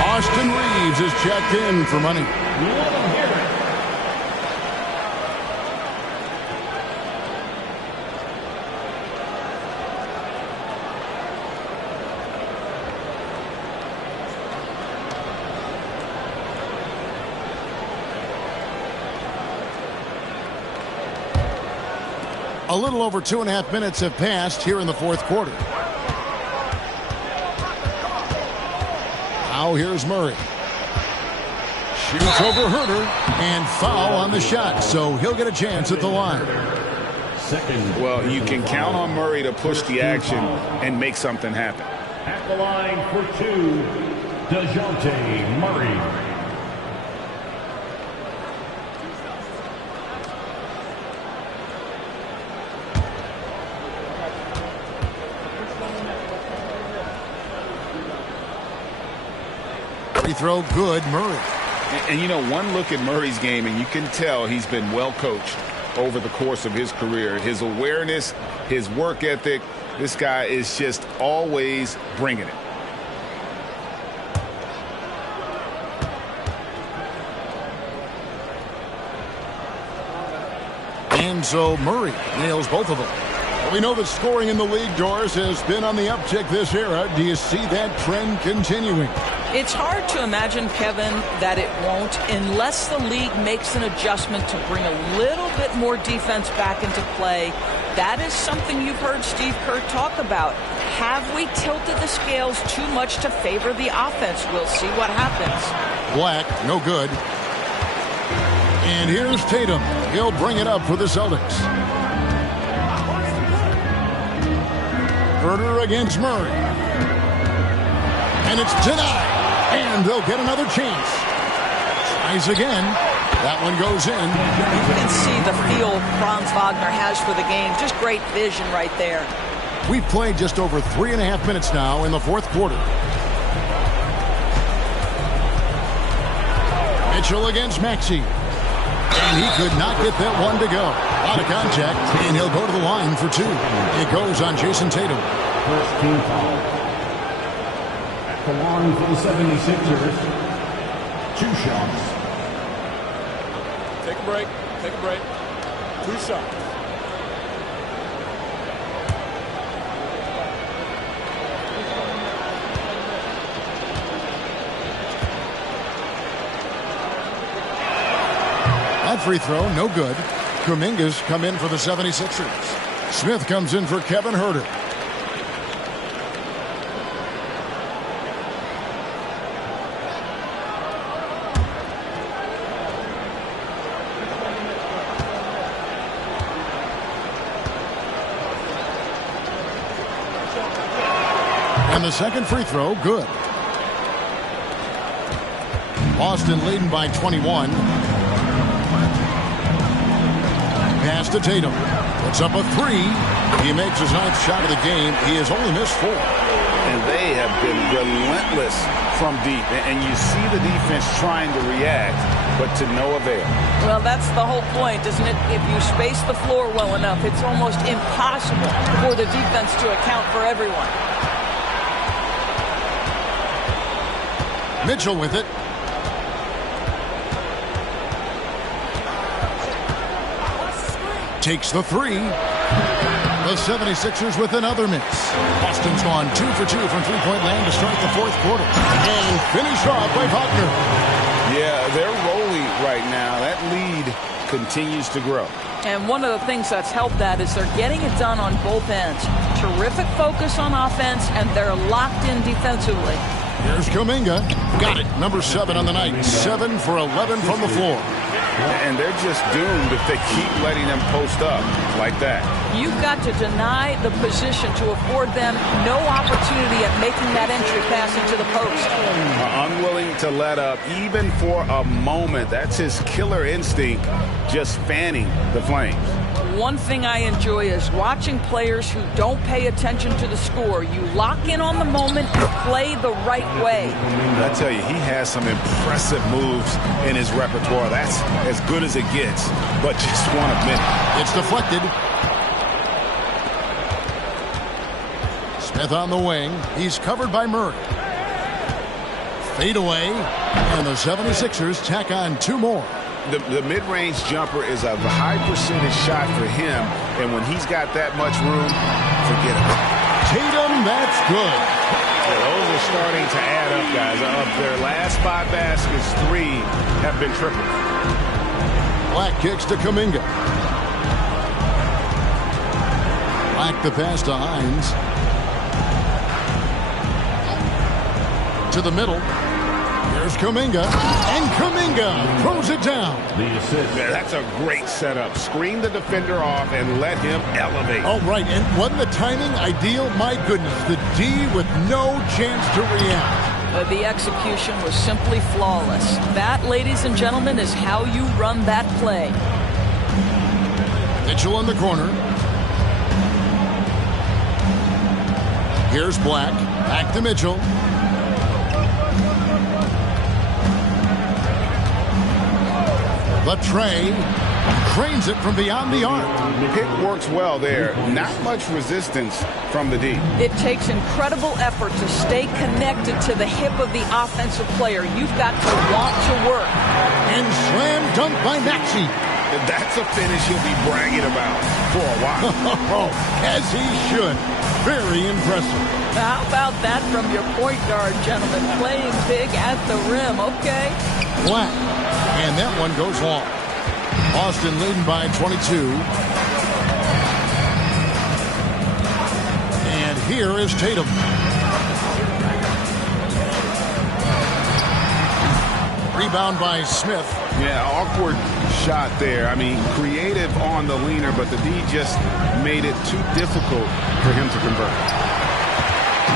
Austin Reeves is checked in for money. A little over 2.5 minutes have passed here in the fourth quarter. Now here's Murray. Shoots over Herter and foul on the shot, so he'll get a chance at the line. Well, you can count on Murray to push the action and make something happen. At the line for 2, DeJounte Murray. Free throw good, Murray. And you know, one look at Murray's game, and you can tell he's been well coached over the course of his career. His awareness, his work ethic, this guy is just always bringing it. And so Murray nails both of them. We know that scoring in the league, Doris, has been on the uptick this era. Do you see that trend continuing? It's hard to imagine, Kevin, that it won't unless the league makes an adjustment to bring a little bit more defense back into play. That is something you've heard Steve Kerr talk about. Have we tilted the scales too much to favor the offense? We'll see what happens. Black, no good. And here's Tatum. He'll bring it up for the Celtics. Herter against Murray. And it's denied. And they'll get another chance. Tries again. That one goes in. You can see the feel Franz Wagner has for the game. Just great vision right there. We've played just over 3.5 minutes now in the fourth quarter. Mitchell against Maxey. And he could not get that one to go. Out of contact, and he'll go to the line for 2. It goes on Jason Tatum. First team foul. At the line for the 76ers. 2 shots. Take a break. Take a break. 2 shots. That free throw, no good. Kuminga's come in for the 76ers. Smith comes in for Kevin Herter. And the second free throw, good. Boston leading by 21. Pass to Tatum. Puts up a 3. He makes his 9th shot of the game. He has only missed 4. And they have been relentless from deep. And you see the defense trying to react, but to no avail. Well, that's the whole point, isn't it? If you space the floor well enough, it's almost impossible for the defense to account for everyone. Mitchell with it. Takes the 3. The 76ers with another miss. Boston's gone 2 for 2 from three-point land to start the fourth quarter. And finished off by Wagner. Yeah, they're rolling right now. That lead continues to grow. And one of the things that's helped that is they're getting it done on both ends. Terrific focus on offense, and they're locked in defensively. Here's Kuminga. Got it. Number 7 on the night. 7 for 11 from the floor. And they're just doomed if they keep letting them post up like that. You've got to deny the position to afford them no opportunity at making that entry pass into the post. Unwilling to let up even for a moment. That's his killer instinct, just fanning the flames. One thing I enjoy is watching players who don't pay attention to the score. You lock in on the moment, you play the right way. I tell you, he has some impressive moves in his repertoire. That's as good as it gets, but just want a minute. It's deflected. Smith on the wing. He's covered by Murray. Fade away, and the 76ers tack on 2 more. The mid-range jumper is a high percentage shot for him, and when he's got that much room, forget it. Tatum, that's good. Those are starting to add up, guys. Of their last 5 baskets, 3 have been triples. Black kicks to Kuminga. Black the pass to Hines. To the middle. Here's Kuminga, and Kuminga throws it down. Yeah, that's a great setup. Screen the defender off and let him elevate. Oh, right, and wasn't the timing ideal? My goodness, the D with no chance to react. The execution was simply flawless. That, ladies and gentlemen, is how you run that play. Mitchell in the corner. Here's Black, back to Mitchell. The tray cranes it from beyond the arc. Pick works well there. Not much resistance from the D. It takes incredible effort to stay connected to the hip of the offensive player. You've got to want to work. And slam dunk by Maxey. That's a finish he'll be bragging about for a while. As he should. Very impressive. How about that from your point guard, gentlemen? Playing big at the rim, okay? Black. And that one goes long. Austin leading by 22. And here is Tatum. Rebound by Smith. Yeah, awkward shot there. I mean, creative on the leaner, but the D just made it too difficult for him to convert.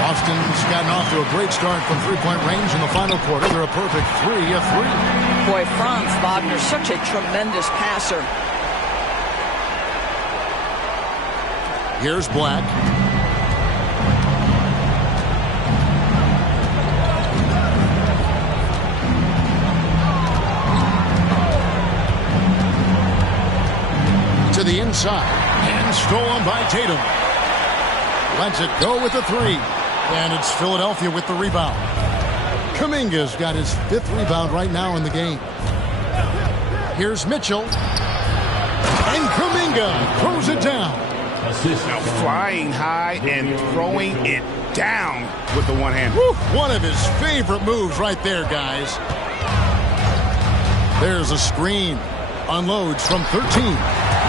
Boston's gotten off to a great start from three-point range in the final quarter. They're a perfect 3 of 3. Boy, Franz Wagner's such a tremendous passer. Here's Black. To the inside. And stolen by Tatum. Lets it go with the 3. And it's Philadelphia with the rebound. Kuminga's got his 5th rebound right now in the game. Here's Mitchell. And Kuminga throws it down. Now flying high and throwing it down with the one hand. One of his favorite moves right there, guys. There's a screen. Unloads from 13.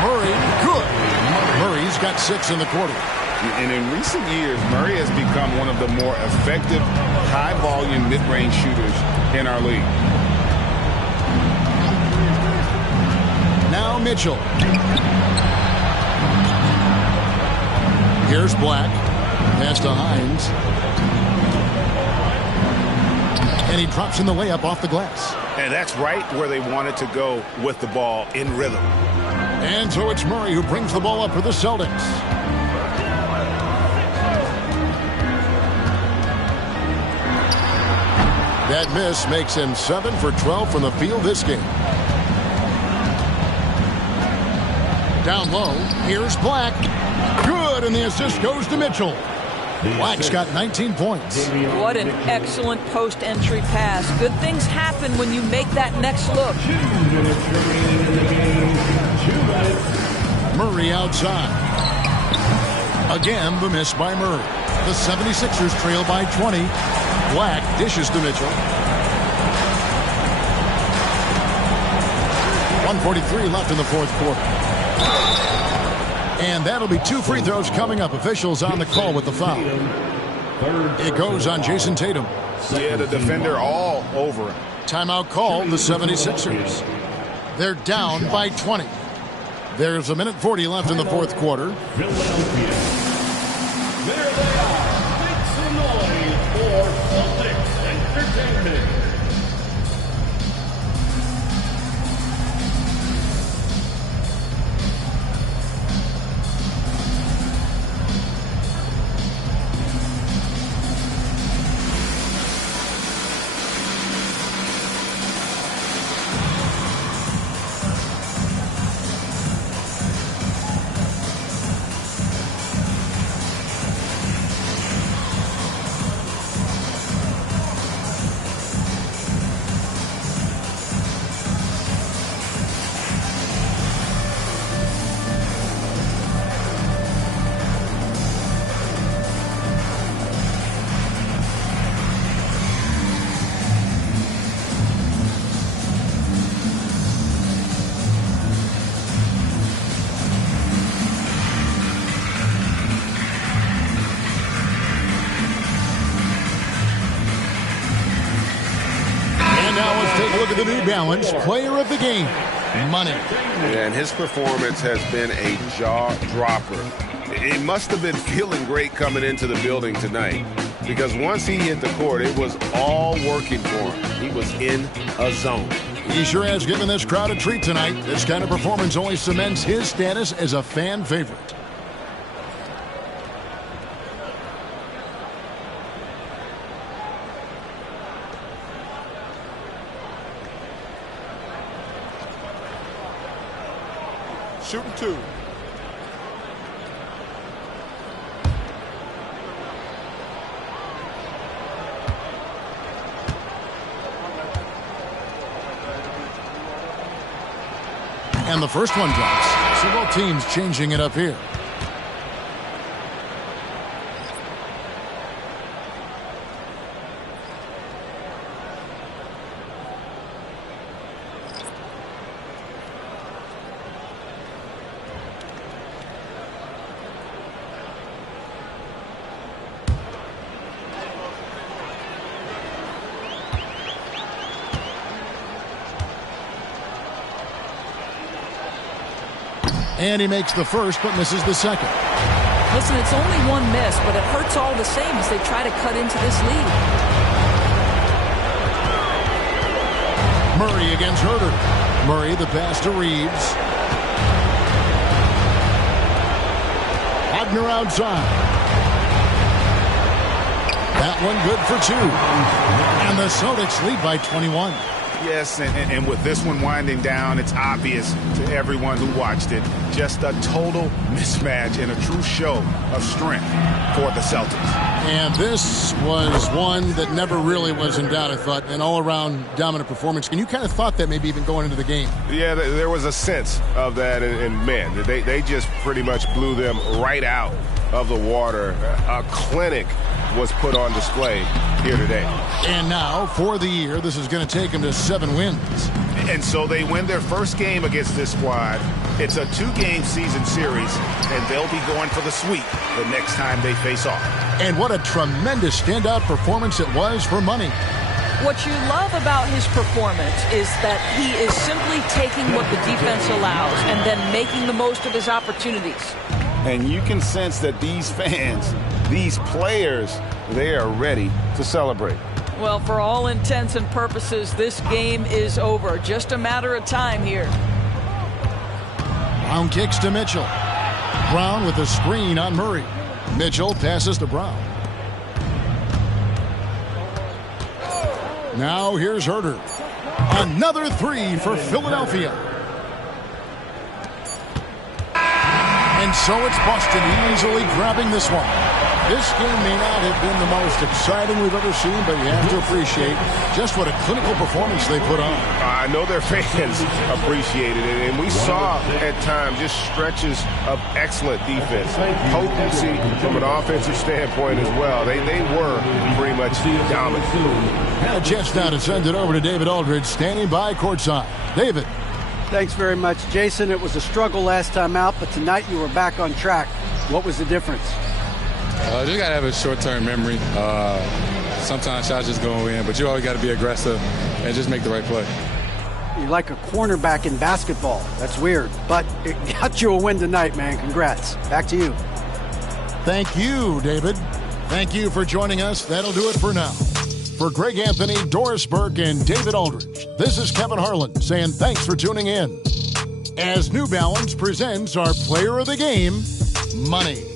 Murray, good. Murray's got 6 in the quarter. And in recent years, Murray has become one of the more effective, high-volume mid-range shooters in our league. Now Mitchell. Here's Black. Pass to Hines. And he drops in the layup off the glass. And that's right where they wanted to go with the ball in rhythm. And so it's Murray who brings the ball up for the Celtics. That miss makes him 7 for 12 from the field this game. Down low, here's Black. Good, and the assist goes to Mitchell. Black's got 19 points. What an excellent post-entry pass. Good things happen when you make that next look. Murray outside. Again, the miss by Murray. The 76ers trail by 20. Black dishes to Mitchell. 1:43 left in the 4th quarter. And that'll be 2 free throws coming up. Officials on the call with the foul. It goes on Jason Tatum. Yeah, the defender all over him. Timeout called the 76ers. They're down by 20. There's a minute 40 left in the fourth quarter. Philadelphia. There they are. Make some noise for Celtics Entertainment. Look at the New Balance Player of the Game, Money. And his performance has been a jaw-dropper. It must have been feeling great coming into the building tonight, because once he hit the court, it was all working for him. He was in a zone. He sure has given this crowd a treat tonight. This kind of performance only cements his status as a fan favorite. Shooting two. And the first one drops. So both teams changing it up here. And he makes the first, but misses the second. Listen, it's only one miss, but it hurts all the same as they try to cut into this lead. Murray against Herter. Murray, the pass to Reeves. Wagner outside. That one good for two. And the Celtics lead by 21. Yes, and with this one winding down, it's obvious to everyone who watched it. Just a total mismatch and a true show of strength for the Celtics. And this was one that never really was in doubt, I thought. An all-around dominant performance. And you kind of thought that maybe even going into the game. Yeah, there was a sense of that, and man, they just pretty much blew them right out of the water. A clinic was put on display here today. And now, for the year, this is going to take them to 7 wins. And so they win their first game against this squad. It's a 2-game season series, and they'll be going for the sweep the next time they face off. And what a tremendous standout performance it was for Money. What you love about his performance is that he is simply taking what the defense allows and then making the most of his opportunities. And you can sense that these fans, these players, they are ready to celebrate. Well, for all intents and purposes, this game is over. Just a matter of time here. Brown kicks to Mitchell. Brown with a screen on Murray. Mitchell passes to Brown. Now here's Herter. Another three for Philadelphia. And so it's Boston easily grabbing this one. This game may not have been the most exciting we've ever seen, but you have to appreciate just what a clinical performance they put on. I know their fans appreciated it, and we saw at times just stretches of excellent defense, potency from an offensive standpoint as well. They were pretty much dominant. Just now to send it over to David Aldridge, standing by courtside. David. Thanks very much, Jason. It was a struggle last time out, but tonight you were back on track. What was the difference? Just got to have a short-term memory. sometimes shots just go in, but you always got to be aggressive and just make the right play. You're like a cornerback in basketball. That's weird, but it got you a win tonight, man. Congrats. Back to you. Thank you, David. Thank you for joining us. That'll do it for now. For Greg Anthony, Doris Burke, and David Aldridge, this is Kevin Harlan saying thanks for tuning in. As New Balance presents our Player of the Game, Money.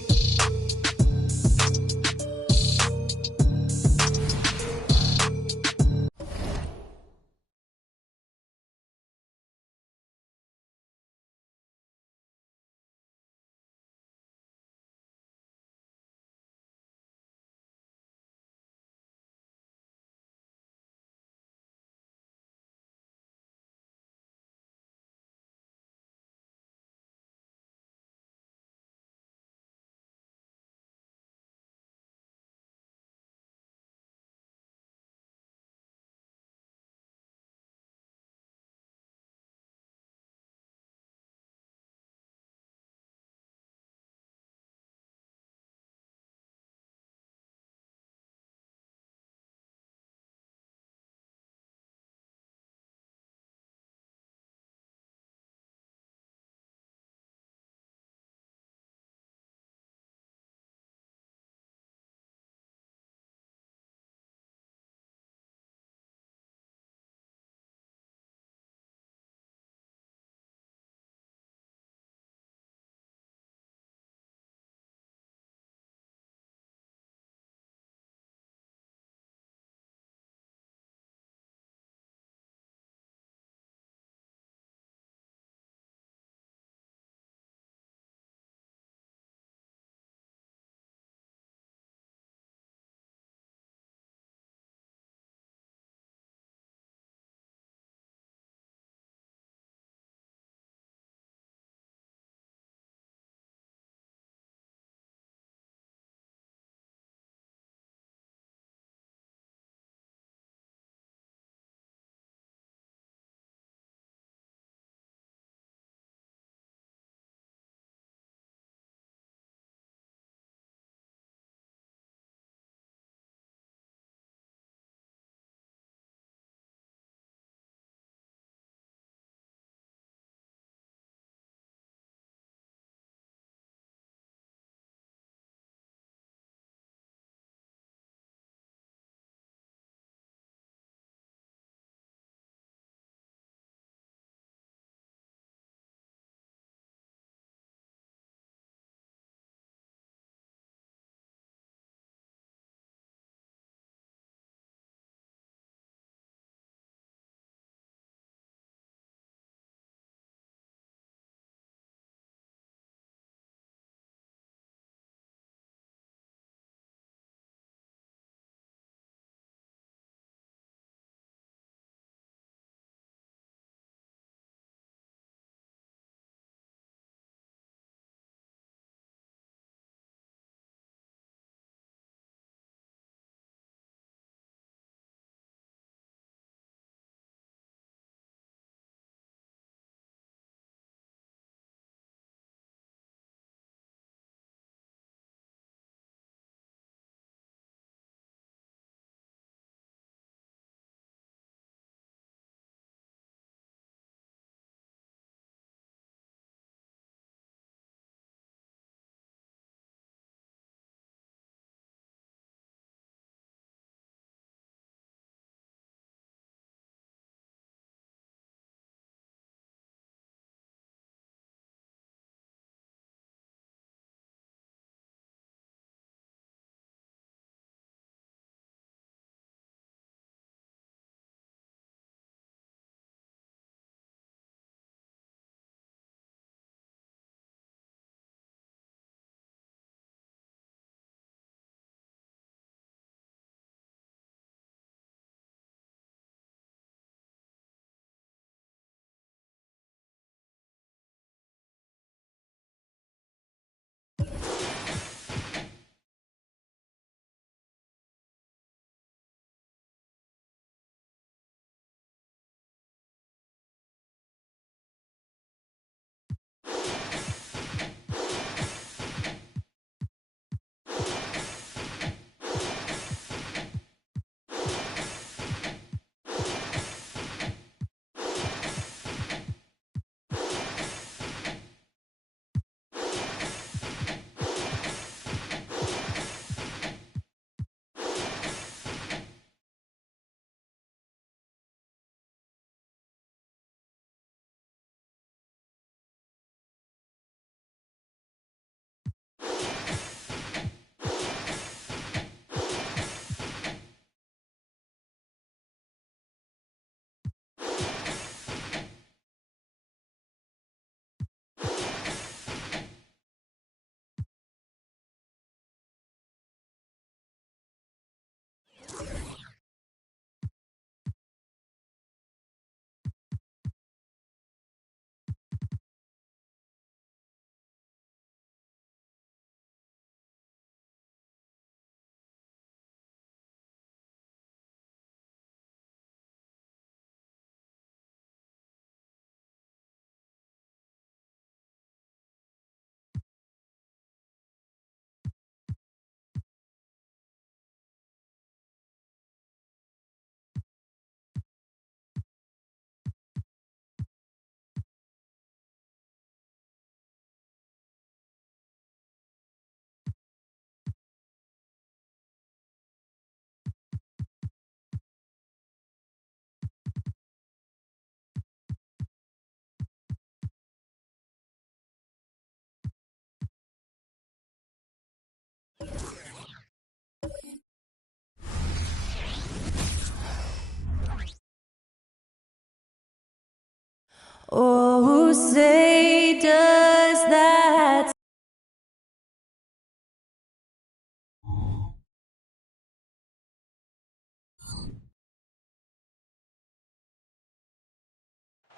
Oh, say does that.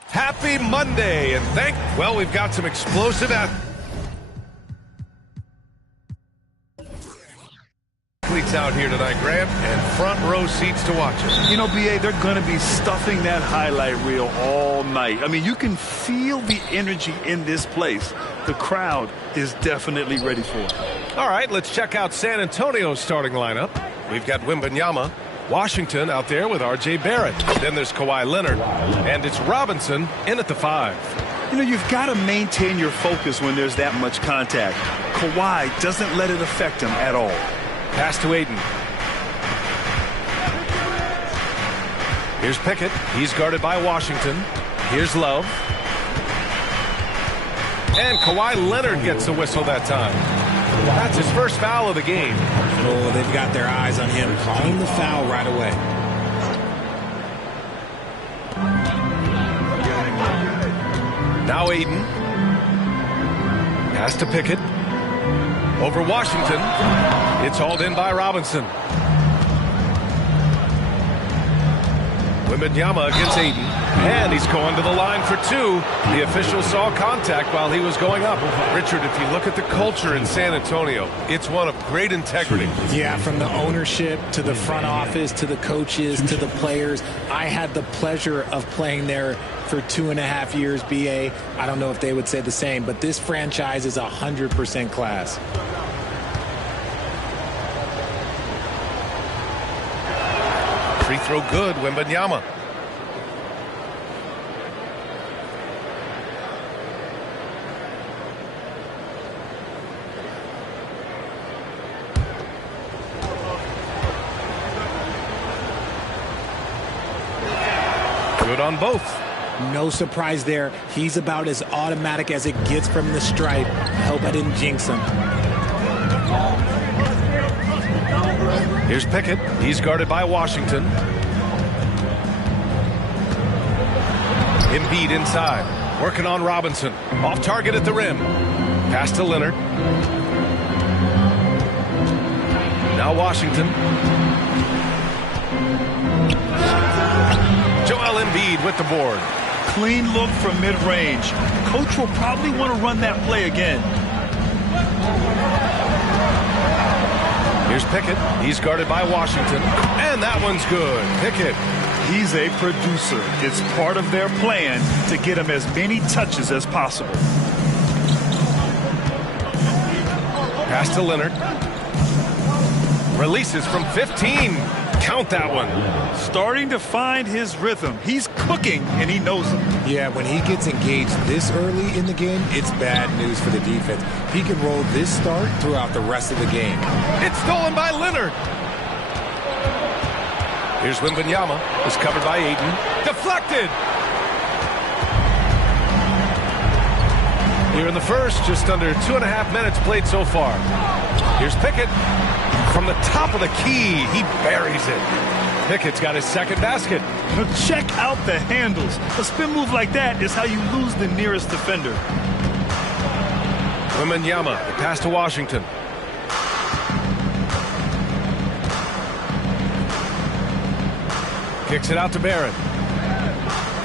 Happy Monday, and well, we've got some explosive athletes out here tonight, Grant, and front row seats to watch it. You know, B.A., they're going to be stuffing that highlight reel all night. I mean, you can feel the energy in this place. The crowd is definitely ready for it. All right, let's check out San Antonio's starting lineup. We've got Wembanyama, Washington out there with R.J. Barrett. Then there's Kawhi Leonard, and it's Robinson in at the 5. You know, you've got to maintain your focus when there's that much contact. Kawhi doesn't let it affect him at all. Pass to Aiden. Here's Pickett. He's guarded by Washington. Here's Love. And Kawhi Leonard gets the whistle that time. That's his first foul of the game. Oh, they've got their eyes on him, calling the foul right away. Now Aiden. Pass to Pickett. Over Washington. It's hauled in by Robinson. Wembanyama against Aiden. And he's going to the line for 2. The official saw contact while he was going up. Richard, if you look at the culture in San Antonio, it's one of great integrity. Yeah, from the ownership to the front office to the coaches to the players. I had the pleasure of playing there for 2.5 years, BA. I don't know if they would say the same, but this franchise is 100% class. Free throw good, Wembanyama. Good on both. No surprise there. He's about as automatic as it gets from the stripe. I hope I didn't jinx him. Here's Pickett. He's guarded by Washington. Embiid inside. Working on Robinson. Off target at the rim. Pass to Leonard. Now Washington. Joel Embiid with the board. Clean look from mid-range. Coach will probably want to run that play again. Here's Pickett. He's guarded by Washington. And that one's good. Pickett. He's a producer. It's part of their plan to get him as many touches as possible. Pass to Leonard. Releases from 15. Count that one. Starting to find his rhythm. He's cooking, and he knows it. Yeah, when he gets engaged this early in the game, it's bad news for the defense. He can roll this start throughout the rest of the game. It's stolen by Leonard. Here's Wembanyama. It's covered by Aiden. Deflected. Here in the first, just under 2.5 minutes played so far. Here's Pickett. From the top of the key, he buries it. Pickett's got his second basket. Now check out the handles. A spin move like that is how you lose the nearest defender. Wembanyama, the pass to Washington. Kicks it out to Barrett.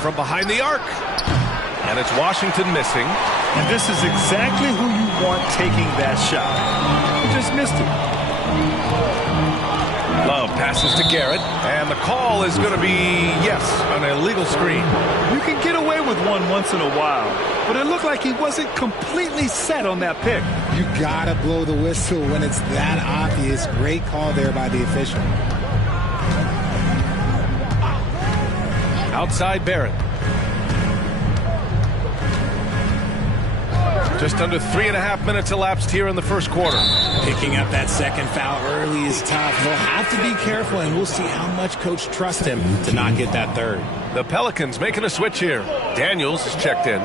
From behind the arc. And it's Washington missing. And this is exactly who you want taking that shot. He just missed it. Love passes to Garrett, and the call is going to be, yes, an illegal screen. You can get away with one once in a while, but it looked like he wasn't completely set on that pick. You got to blow the whistle when it's that obvious. Great call there by the official. Outside Barrett. Just under 3.5 minutes elapsed here in the first quarter. Picking up that second foul early is tough. He'll have to be careful, and we'll see how much coach trusts him to not get that third. The Pelicans making a switch here. Daniels is checked in.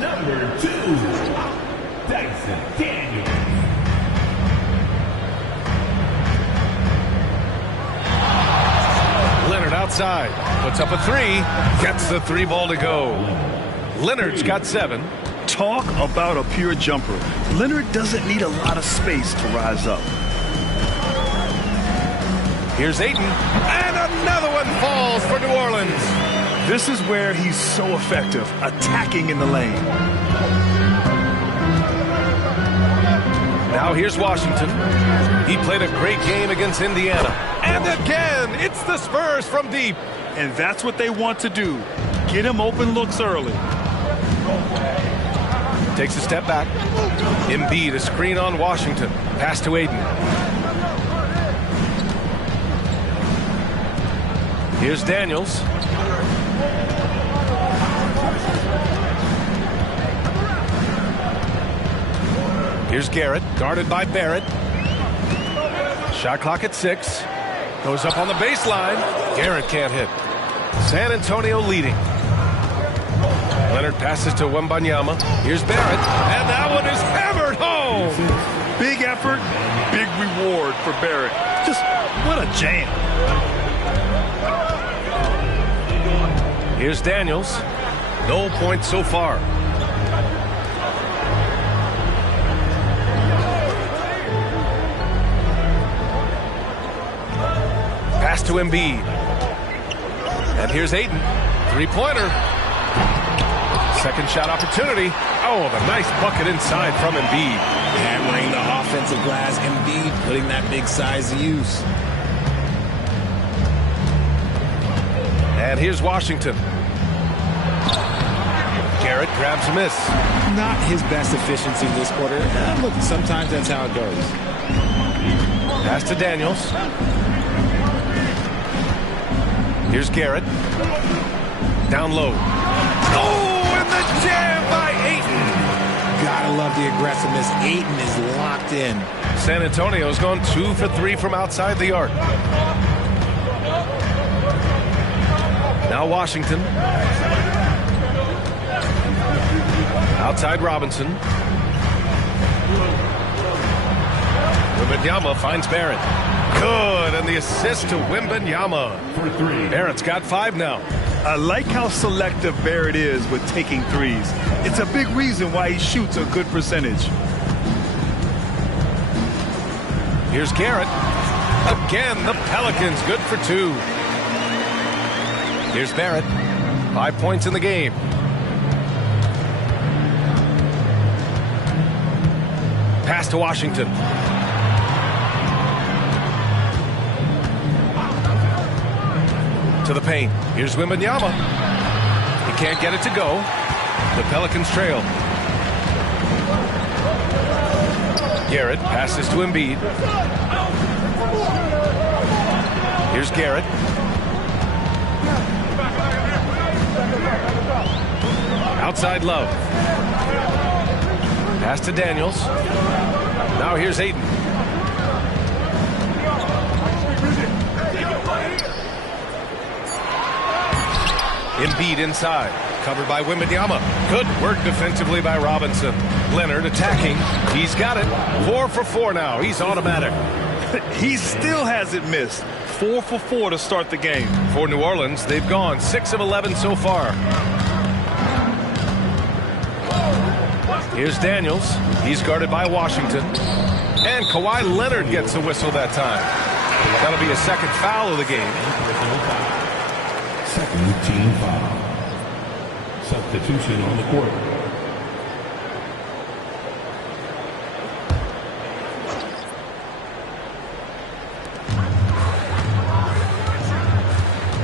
Number 2, Dyson Daniels. Leonard outside. Puts up a three. Gets the three ball to go. Leonard's got 7. Talk about a pure jumper. Leonard doesn't need a lot of space to rise up. Here's Ayton. And another one falls for New Orleans. This is where he's so effective, attacking in the lane. Now here's Washington. He played a great game against Indiana. And again, it's the Spurs from deep. And that's what they want to do. Get him open looks early. Takes a step back. Embiid, a screen on Washington. Pass to Ayton. Here's Daniels. Here's Garrett, guarded by Barrett. Shot clock at 6. Goes up on the baseline. Garrett can't hit. San Antonio leading. Leonard passes to Wembanyama. Here's Barrett. And that one is hammered home. Big effort, big reward for Barrett. Just what a jam. Here's Daniels. No points so far. Pass to Embiid. And here's Ayton. Three-pointer. Second shot opportunity. Oh, the nice bucket inside from Embiid. Hammering the offensive glass. Embiid putting that big size to use. And here's Washington. Garrett grabs a miss. Not his best efficiency this quarter. Look, sometimes that's how it goes. Pass to Daniels. Here's Garrett. Down low. Oh, and the jam by Ayton. Gotta love the aggressiveness. Ayton is locked in. San Antonio's gone 2 for 3 from outside the arc. Now Washington. Outside Robinson. Wembanyama finds Barrett. Good, and the assist to Wembanyama. Barrett's got 5 now. I like how selective Barrett is with taking threes. It's a big reason why he shoots a good percentage. Here's Garrett. Again, the Pelicans good for 2. Here's Barrett. 5 points in the game. Pass to Washington. To the paint. Here's Wembanyama. He can't get it to go. The Pelicans trail. Garrett passes to Embiid. Here's Garrett. Outside Love. Pass to Daniels. Now here's Ayton. Embiid inside. Covered by Wembanyama. Good work defensively by Robinson. Leonard attacking. He's got it. 4 for 4 now. He's automatic. He still hasn't missed. 4 for 4 to start the game. For New Orleans, they've gone 6 of 11 so far. Here's Daniels. He's guarded by Washington. And Kawhi Leonard gets the whistle that time. That'll be a second foul of the game. Second team foul. Substitution on the court.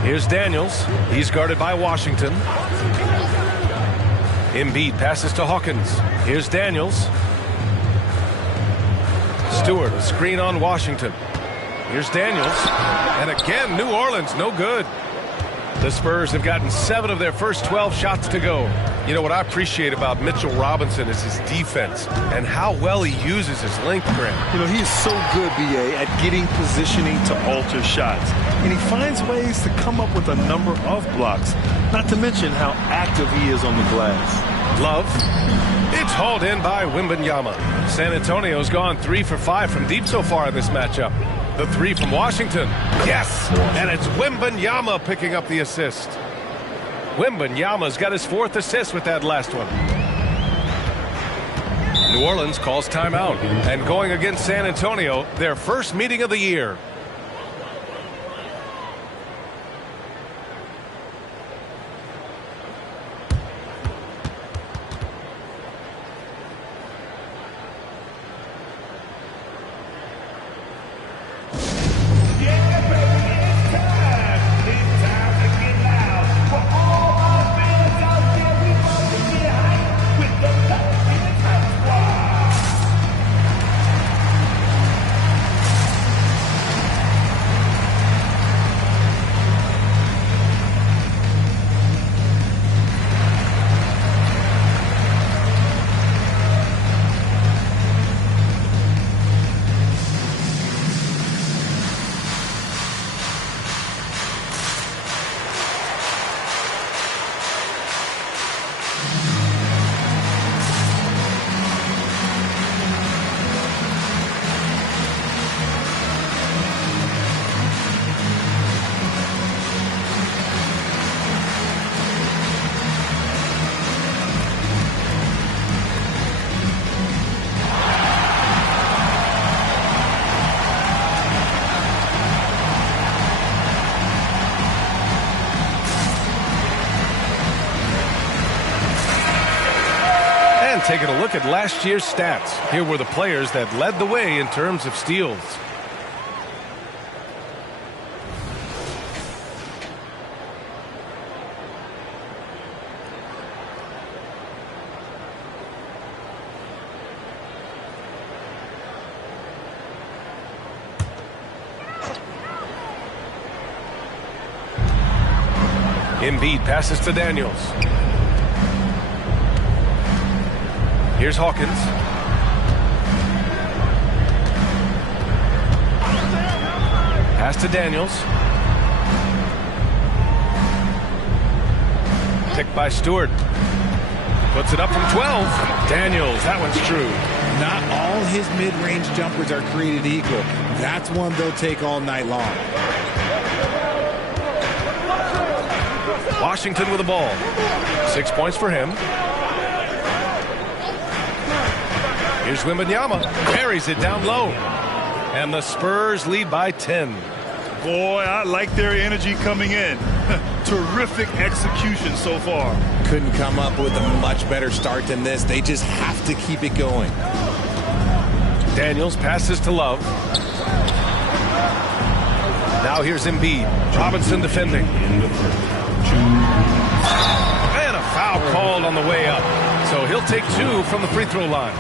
Here's Daniels. He's guarded by Washington. Embiid passes to Hawkins. Here's Daniels. Stewart, a screen on Washington. Here's Daniels. And again, New Orleans, no good. The Spurs have gotten 7 of their first 12 shots to go. You know, what I appreciate about Mitchell Robinson is his defense and how well he uses his length, Grant. You know, he is so good, B.A., at getting positioning to alter shots. And he finds ways to come up with a number of blocks, not to mention how active he is on the glass. Love. It's hauled in by Wembanyama. San Antonio's gone 3 for 5 from deep so far in this matchup. The three from Washington. Yes! And it's Wembanyama picking up the assist. Wembanyama's got his 4th assist with that last one. New Orleans calls timeout. And going against San Antonio, their first meeting of the year. Taking a look at last year's stats. Here were the players that led the way in terms of steals. Embiid passes to Daniels. Here's Hawkins. Pass to Daniels. Picked by Stewart. Puts it up from 12. Daniels, that one's true. Not all his mid-range jumpers are created equal. That's one they'll take all night long. Washington with the ball. 6 points for him. Here's Wembanyama. Carries it down low. And the Spurs lead by 10. Boy, I like their energy coming in. Terrific execution so far. Couldn't come up with a much better start than this. They just have to keep it going. Daniels passes to Love. Now here's Embiid. Robinson defending. And a foul called on the way up. So he'll take 2 from the free throw line.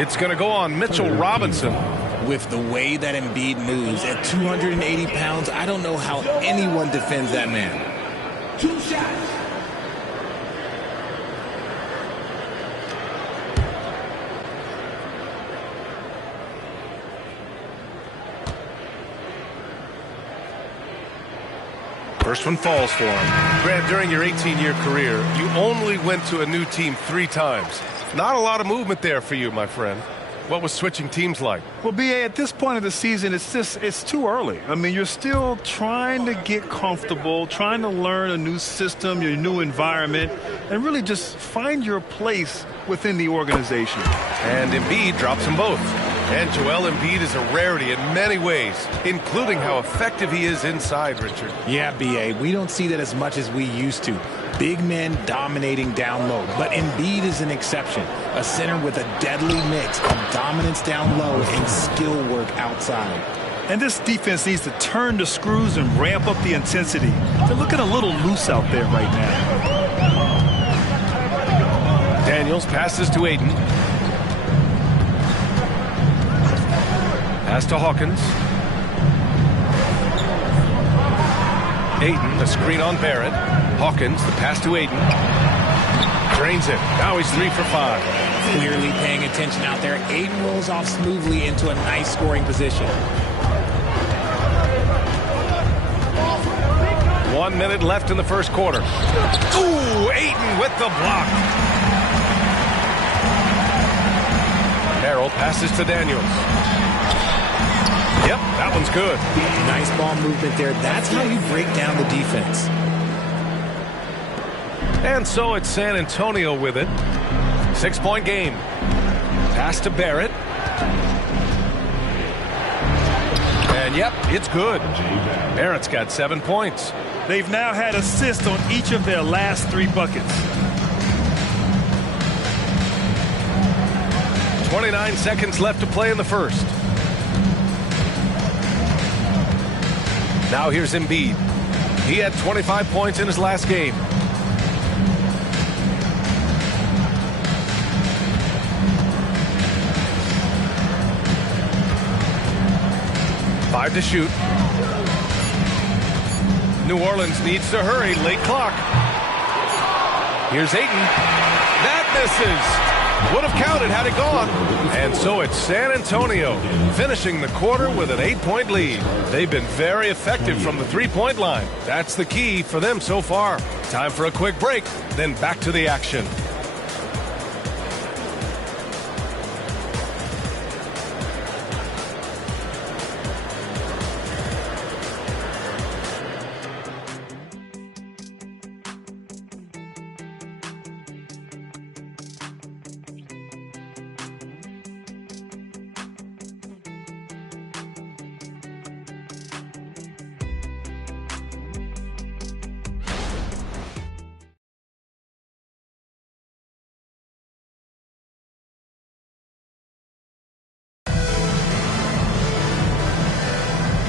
It's going to go on Mitchell Robinson. With the way that Embiid moves at 280 pounds, I don't know how anyone defends that man. 2 shots. First one falls for him. Grant, during your 18-year career, you only went to a new team 3 times. Not a lot of movement there for you, my friend. What was switching teams like? Well, B.A., at this point of the season, it's too early. I mean, you're still trying to get comfortable, trying to learn a new system, your new environment, and really just find your place within the organization. And Embiid drops them both. And Joel Embiid is a rarity in many ways, including how effective he is inside, Richard. Yeah, B.A., we don't see that as much as we used to. Big men dominating down low, but Embiid is an exception. A center with a deadly mix of dominance down low and skill work outside. And this defense needs to turn the screws and ramp up the intensity. They're looking a little loose out there right now. Daniels passes to Aiden. Pass to Hawkins. Aiden, the screen on Barrett. Hawkins, the pass to Aiden. Drains it. Now he's 3 for 5. Clearly paying attention out there. Aiden rolls off smoothly into a nice scoring position. 1 minute left in the first quarter. Ooh, Aiden with the block. Harrell passes to Daniels. Yep, that one's good. Nice ball movement there. That's how you break down the defense. And so it's San Antonio with it. 6-point game. Pass to Barrett. And yep, it's good. Barrett's got 7 points. They've now had assists on each of their last 3 buckets. 29 seconds left to play in the first. Now here's Embiid. He had 25 points in his last game. Five to shoot. New Orleans needs to hurry. Late clock. Here's Ayton. That misses. Would have counted had it gone. And so it's San Antonio finishing the quarter with an 8-point lead. They've been very effective from the 3-point line. That's the key for them so far. Time for a quick break, then back to the action.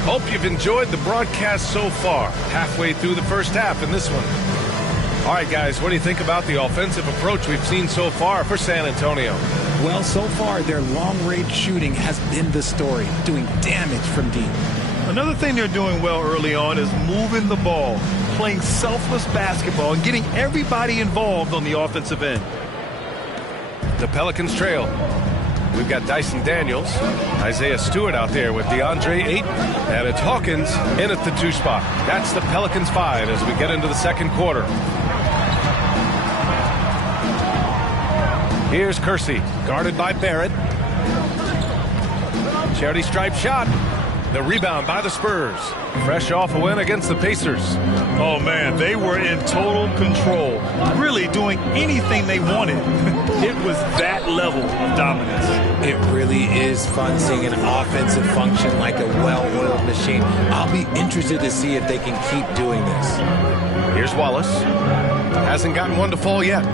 Hope you've enjoyed the broadcast so far. Halfway through the first half in this one. All right, guys, what do you think about the offensive approach we've seen so far for San Antonio? Well, so far, their long-range shooting has been the story, doing damage from deep. Another thing they're doing well early on is moving the ball, playing selfless basketball, and getting everybody involved on the offensive end. The Pelicans trail. We've got Dyson Daniels, Isaiah Stewart out there with DeAndre Ayton, and it's Hawkins in at the 2 spot. That's the Pelicans 5 as we get into the second quarter. Here's Kersey, guarded by Barrett. Charity stripe shot. The rebound by the Spurs. Fresh off a win against the Pacers. Oh, man, they were in total control, really doing anything they wanted. It was that level of dominance. It really is fun seeing an offensive function like a well-oiled machine. I'll be interested to see if they can keep doing this. Here's Wallace. Hasn't gotten one to fall yet.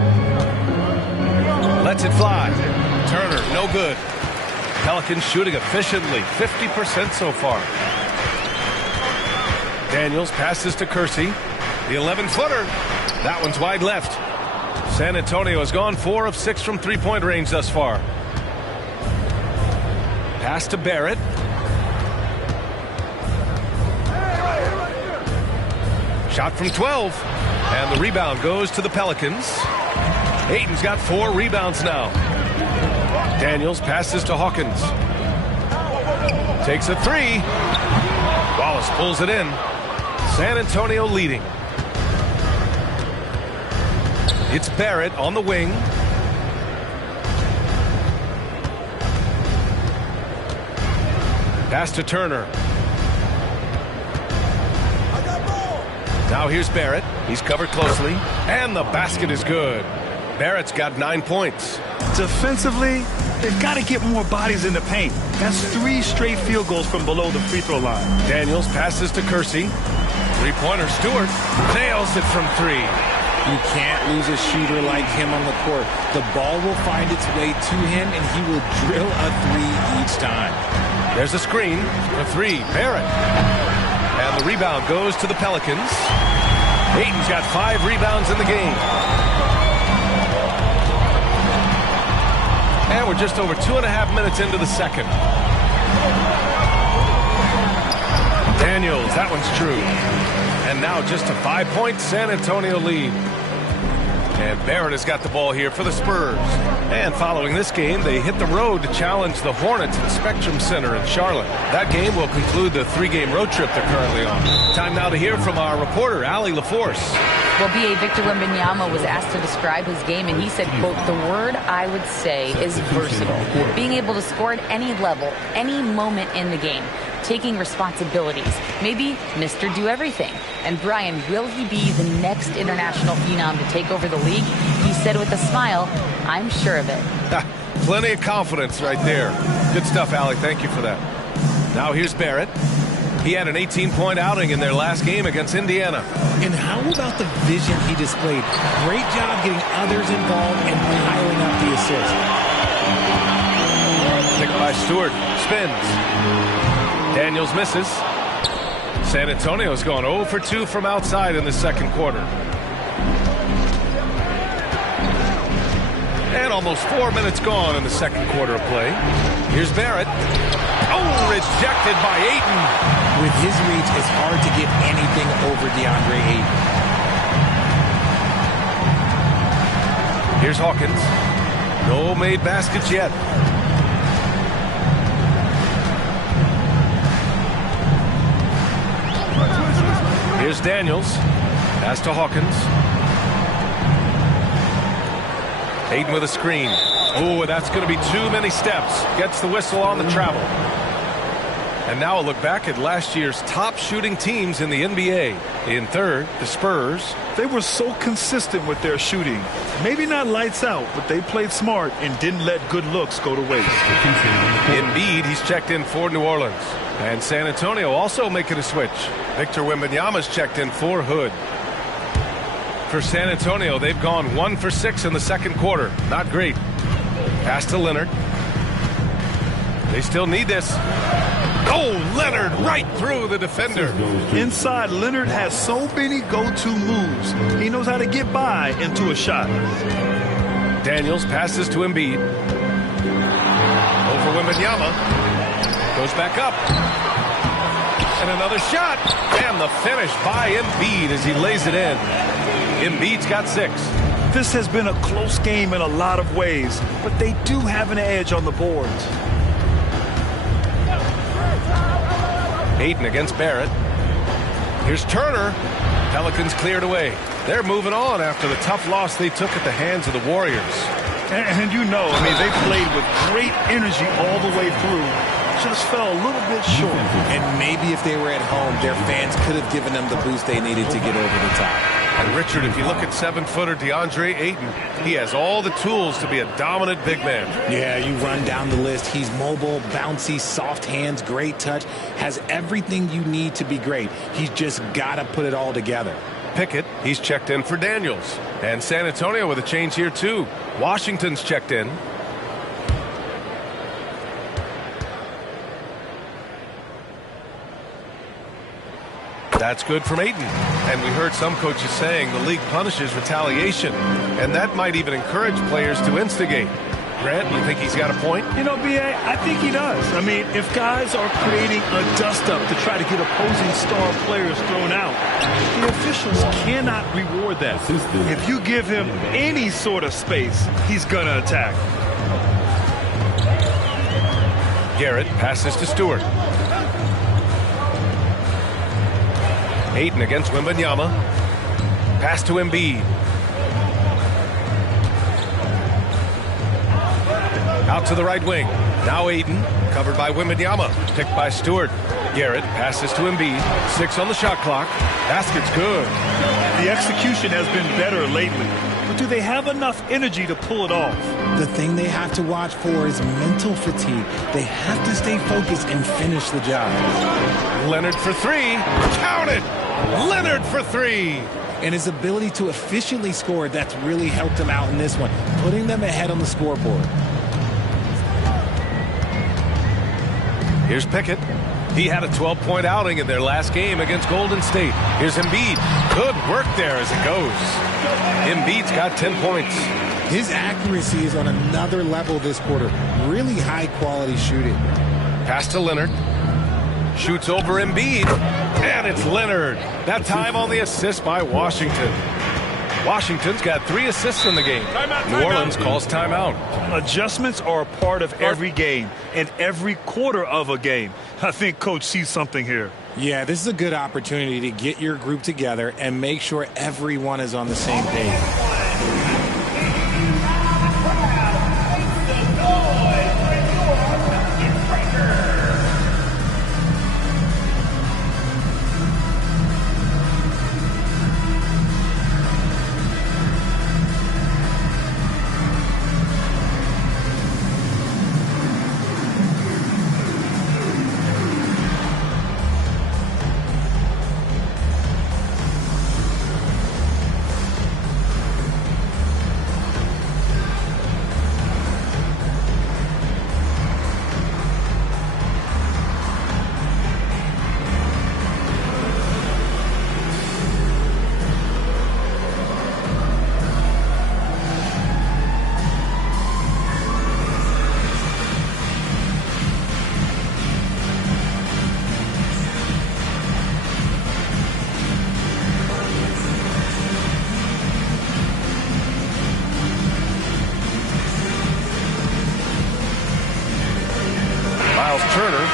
Lets it fly. Turner, no good. Pelicans shooting efficiently, 50% so far. Daniels passes to Kersey. The 11-footer. That one's wide left. San Antonio has gone 4 of 6 from 3-point range thus far. Pass to Barrett. Shot from 12. And the rebound goes to the Pelicans. Ayton's got 4 rebounds now. Daniels passes to Hawkins. Takes a 3. Wallace pulls it in. San Antonio leading. It's Barrett on the wing. Pass to Turner. Now here's Barrett. He's covered closely. And the basket is good. Barrett's got 9 points. Defensively, they've got to get more bodies in the paint. That's 3 straight field goals from below the free throw line. Daniels passes to Kersey. Three-pointer Stewart nails it from 3. You can't lose a shooter like him on the court. The ball will find its way to him, and he will drill a 3 each time. There's a screen. A 3. Barrett. And the rebound goes to the Pelicans. Ayton's got 5 rebounds in the game. And we're just over 2.5 minutes into the second. Daniels, that one's true. And now just a 5-point San Antonio lead. And Barrett has got the ball here for the Spurs. And following this game, they hit the road to challenge the Hornets at Spectrum Center in Charlotte. That game will conclude the 3-game road trip they're currently on. Time now to hear from our reporter, Allie LaForce. Well, B.A. Victor Wembanyama was asked to describe his game, and he said, quote, "The word I would say is versatile. Being able to score at any level, any moment in the game. taking responsibilities. Maybe Mr. Do Everything. And Brian, will he be the next international phenom to take over the league? He said with a smile, I'm sure of it. Plenty of confidence right there. Good stuff, Alec. Thank you for that. Now here's Barrett. He had an 18-point outing in their last game against Indiana. And how about the vision he displayed? Great job getting others involved and piling up the assist. Picked by Stewart. Spins. Daniels misses. San Antonio's gone 0 for 2 from outside in the second quarter. And almost 4 minutes gone in the second quarter of play. Here's Barrett. Oh, rejected by Ayton. With his reach, it's hard to get anything over DeAndre Ayton. Here's Hawkins. No made baskets yet. Here's Daniels. Pass to Hawkins. Ayton with a screen. Oh, that's going to be too many steps. Gets the whistle on the travel. And now a look back at last year's top shooting teams in the NBA. In third, the Spurs. They were so consistent with their shooting. Maybe not lights out, but they played smart and didn't let good looks go to waste. Embiid, he's checked in for New Orleans. And San Antonio also making a switch. Victor Wembanyama's checked in for Hood. For San Antonio, they've gone 1 for 6 in the second quarter. Not great. Pass to Leonard. They still need this. Oh, Leonard right through the defender. Inside, Leonard has so many go-to moves. He knows how to get by into a shot. Daniels passes to Embiid. Over Wembanyama. Goes back up. And another shot. And the finish by Embiid as he lays it in. Embiid's got 6. This has been a close game in a lot of ways, but they do have an edge on the boards. Ayton against Barrett. Here's Turner. Pelicans cleared away. They're moving on after the tough loss they took at the hands of the Warriors. And you know, I mean, they played with great energy all the way through. Just fell a little bit short. And maybe if they were at home, their fans could have given them the boost they needed to get over the top. And Richard, if you look at 7-footer DeAndre Ayton, he has all the tools to be a dominant big man. Yeah, you run down the list. He's mobile, bouncy, soft hands, great touch, has everything you need to be great. He's just got to put it all together. Pickett, he's checked in for Daniels. And San Antonio with a change here too. Washington's checked in. That's good from Ayton. And we heard some coaches saying the league punishes retaliation. And that might even encourage players to instigate. Grant, you think he's got a point? You know, B.A., I think he does. I mean, if guys are creating a dust-up to try to get opposing star players thrown out, the officials cannot reward that. If you give him any sort of space, he's going to attack. Garrett passes to Stewart. Ayton against Wembanyama. Pass to Embiid. Out to the right wing. Now Ayton, covered by Wembanyama. Picked by Stewart. Garrett passes to Embiid. 6 on the shot clock. Basket's good. The execution has been better lately. But do they have enough energy to pull it off? The thing they have to watch for is mental fatigue. They have to stay focused and finish the job. Leonard for 3. Count it! Leonard for 3. And his ability to efficiently score, that's really helped him out in this one, putting them ahead on the scoreboard. Here's Pickett. He had a 12-point outing in their last game against Golden State. Here's Embiid. Good work there as it goes. Embiid's got 10 points. His accuracy is on another level this quarter. Really high-quality shooting. Pass to Leonard. Shoots over Embiid. And it's Leonard. That time on the assist by Washington. Washington's got 3 assists in the game. New Orleans calls timeout. Adjustments are a part of every game and every quarter of a game. I think Coach sees something here. Yeah, this is a good opportunity to get your group together and make sure everyone is on the same page.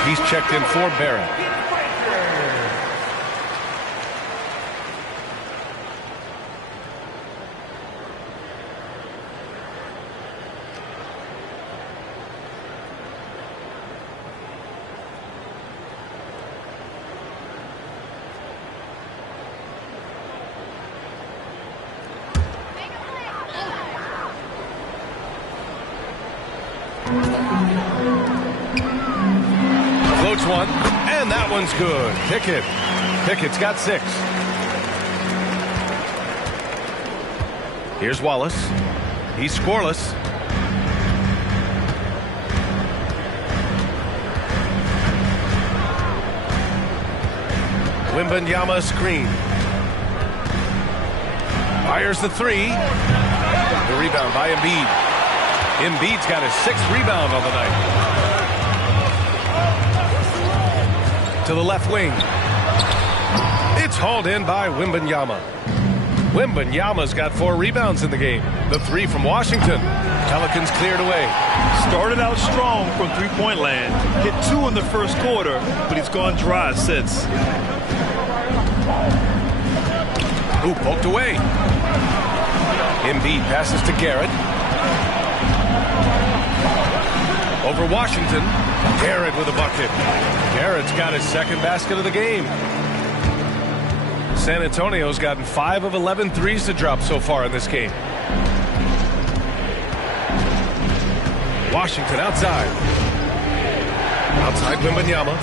He's checked in for Barrett. Floats one, and that one's good. Pickett's got 6. Here's Wallace. He's scoreless. Wembanyama screen. Fires the 3. The rebound by Embiid. Embiid's got his 6th rebound on the night. To the left wing. It's hauled in by Wembanyama. Wembanyama's got 4 rebounds in the game. The 3 from Washington. Pelicans cleared away. Started out strong from three-point land. Hit 2 in the first quarter, but he's gone dry since. Ooh, poked away. Embiid passes to Garrett. Over Washington. Garrett with a bucket. Garrett's got his 2nd basket of the game. San Antonio's gotten 5 of 11 threes to drop so far in this game. Washington outside. Outside Wembanyama.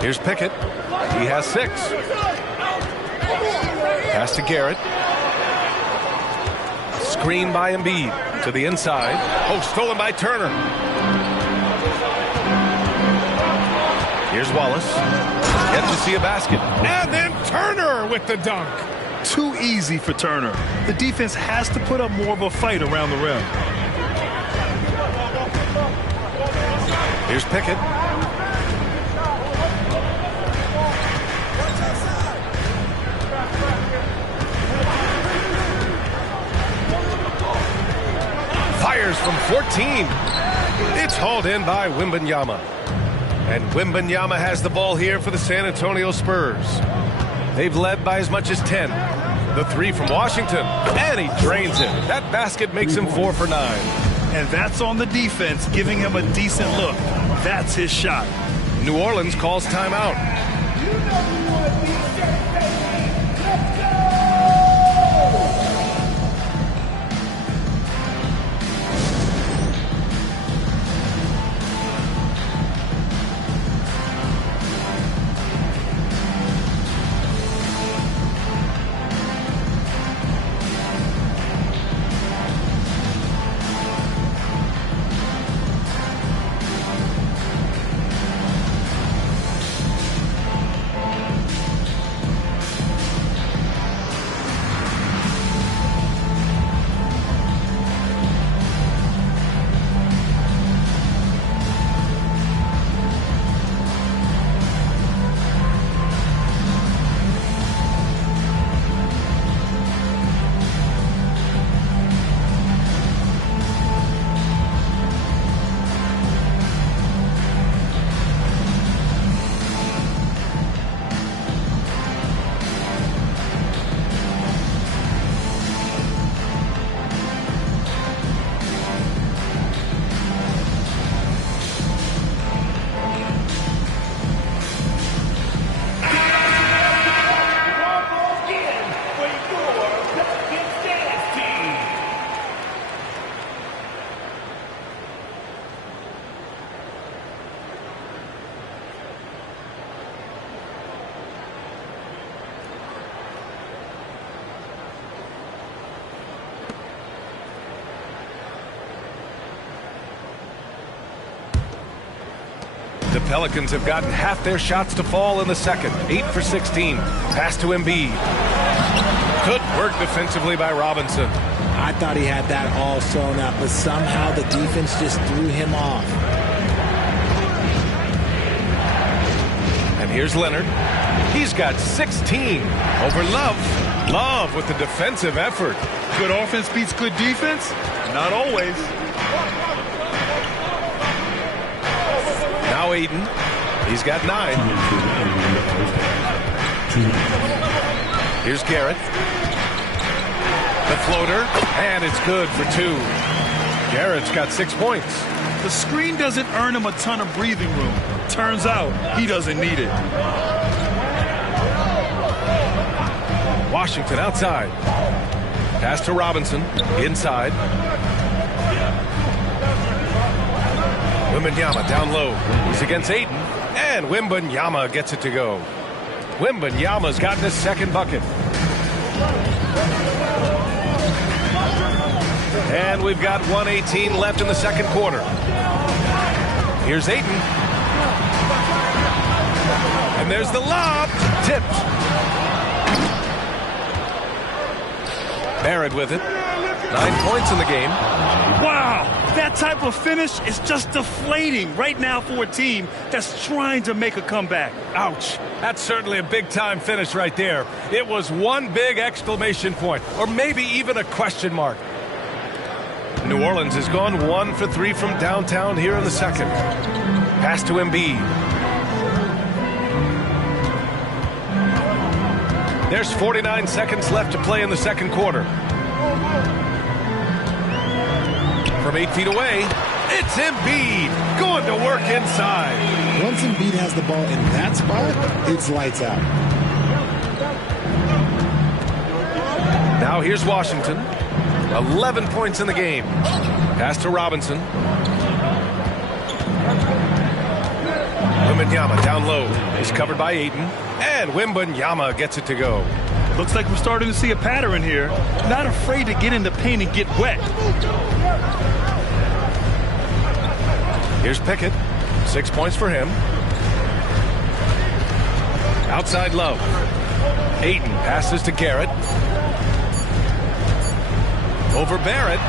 Here's Pickett. He has 6. Pass to Garrett. Screen by Embiid to the inside. Oh, stolen by Turner. Here's Wallace. Yet to see a basket. And then Turner with the dunk. Too easy for Turner. The defense has to put up more of a fight around the rim. Here's Pickett. Fires from 14. It's hauled in by Wembanyama. And Wembanyama has the ball here for the San Antonio Spurs. They've led by as much as 10. The 3 from Washington. And he drains it. That basket makes him 4 for 9. And that's on the defense, giving him a decent look. That's his shot. New Orleans calls timeout. The Pelicans have gotten half their shots to fall in the second. 8 for 16. Pass to Embiid. Good work defensively by Robinson. I thought he had that all sewn up, but somehow the defense just threw him off. And Here's Leonard. He's got 16 over Love. Love with the defensive effort. Good offense beats good defense? Not always. Now Aiden. He's got 9. Here's Garrett. The floater, and it's good for 2. Garrett's got 6 points. The screen doesn't earn him a ton of breathing room. Turns out he doesn't need it. Washington outside. Pass to Robinson. Inside. Wembanyama down low. He's against Aiden. And Wembanyama gets it to go. Wembanyama's gotten his second bucket. And we've got 1:18 left in the second quarter. Here's Aiden. And there's the lob. Tipped. Barrett with it. 9 points in the game. Wow, that type of finish is just deflating right now for a team that's trying to make a comeback. Ouch. That's certainly a big-time finish right there. It was one big exclamation point, or maybe even a question mark. New Orleans has gone 1 for 3 from downtown here in the second. Pass to Embiid. There's 49 seconds left to play in the second quarter. From 8 feet away, it's Embiid going to work inside. Once Embiid has the ball in that spot, it's lights out. Now here's Washington. 11 points in the game. Pass to Robinson. Wembanyama down low. He's covered by Aiden. And Wembanyama gets it to go. Looks like we're starting to see a pattern here. Not afraid to get in the paint and get wet. Here's Pickett. 6 points for him. Outside Love. Aiden passes to Garrett. Over Barrett.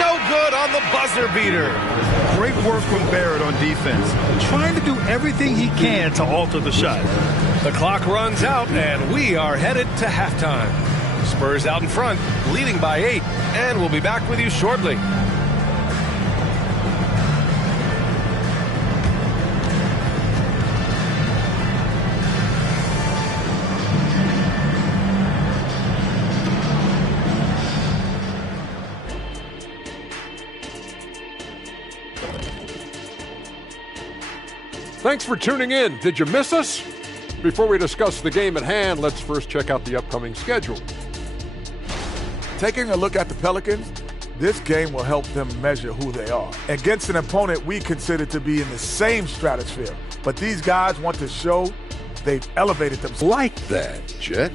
No good on the buzzer beater. Great work from Barrett on defense. Trying to do everything he can to alter the shot. The clock runs out, and we are headed to halftime. Spurs out in front, leading by 8, and we'll be back with you shortly. Thanks for tuning in. Did you miss us? Before we discuss the game at hand, let's first check out the upcoming schedule. Taking a look at the Pelicans, this game will help them measure who they are against an opponent we consider to be in the same stratosphere. But these guys want to show they've elevated themselves. Like that, Jet.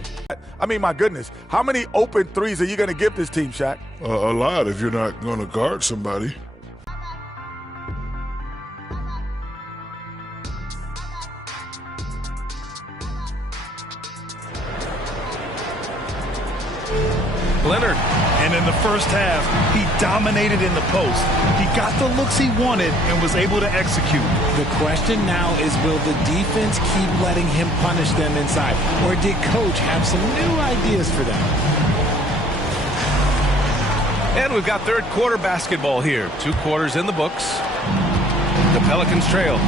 I mean, my goodness, how many open threes are you going to give this team, Shaq? A lot if you're not going to guard somebody. Leonard. And in the first half, he dominated in the post. He got the looks he wanted and was able to execute. The question now is, will the defense keep letting him punish them inside? Or did Coach have some new ideas for them? And we've got third quarter basketball here. 2 quarters in the books. The Pelicans trail.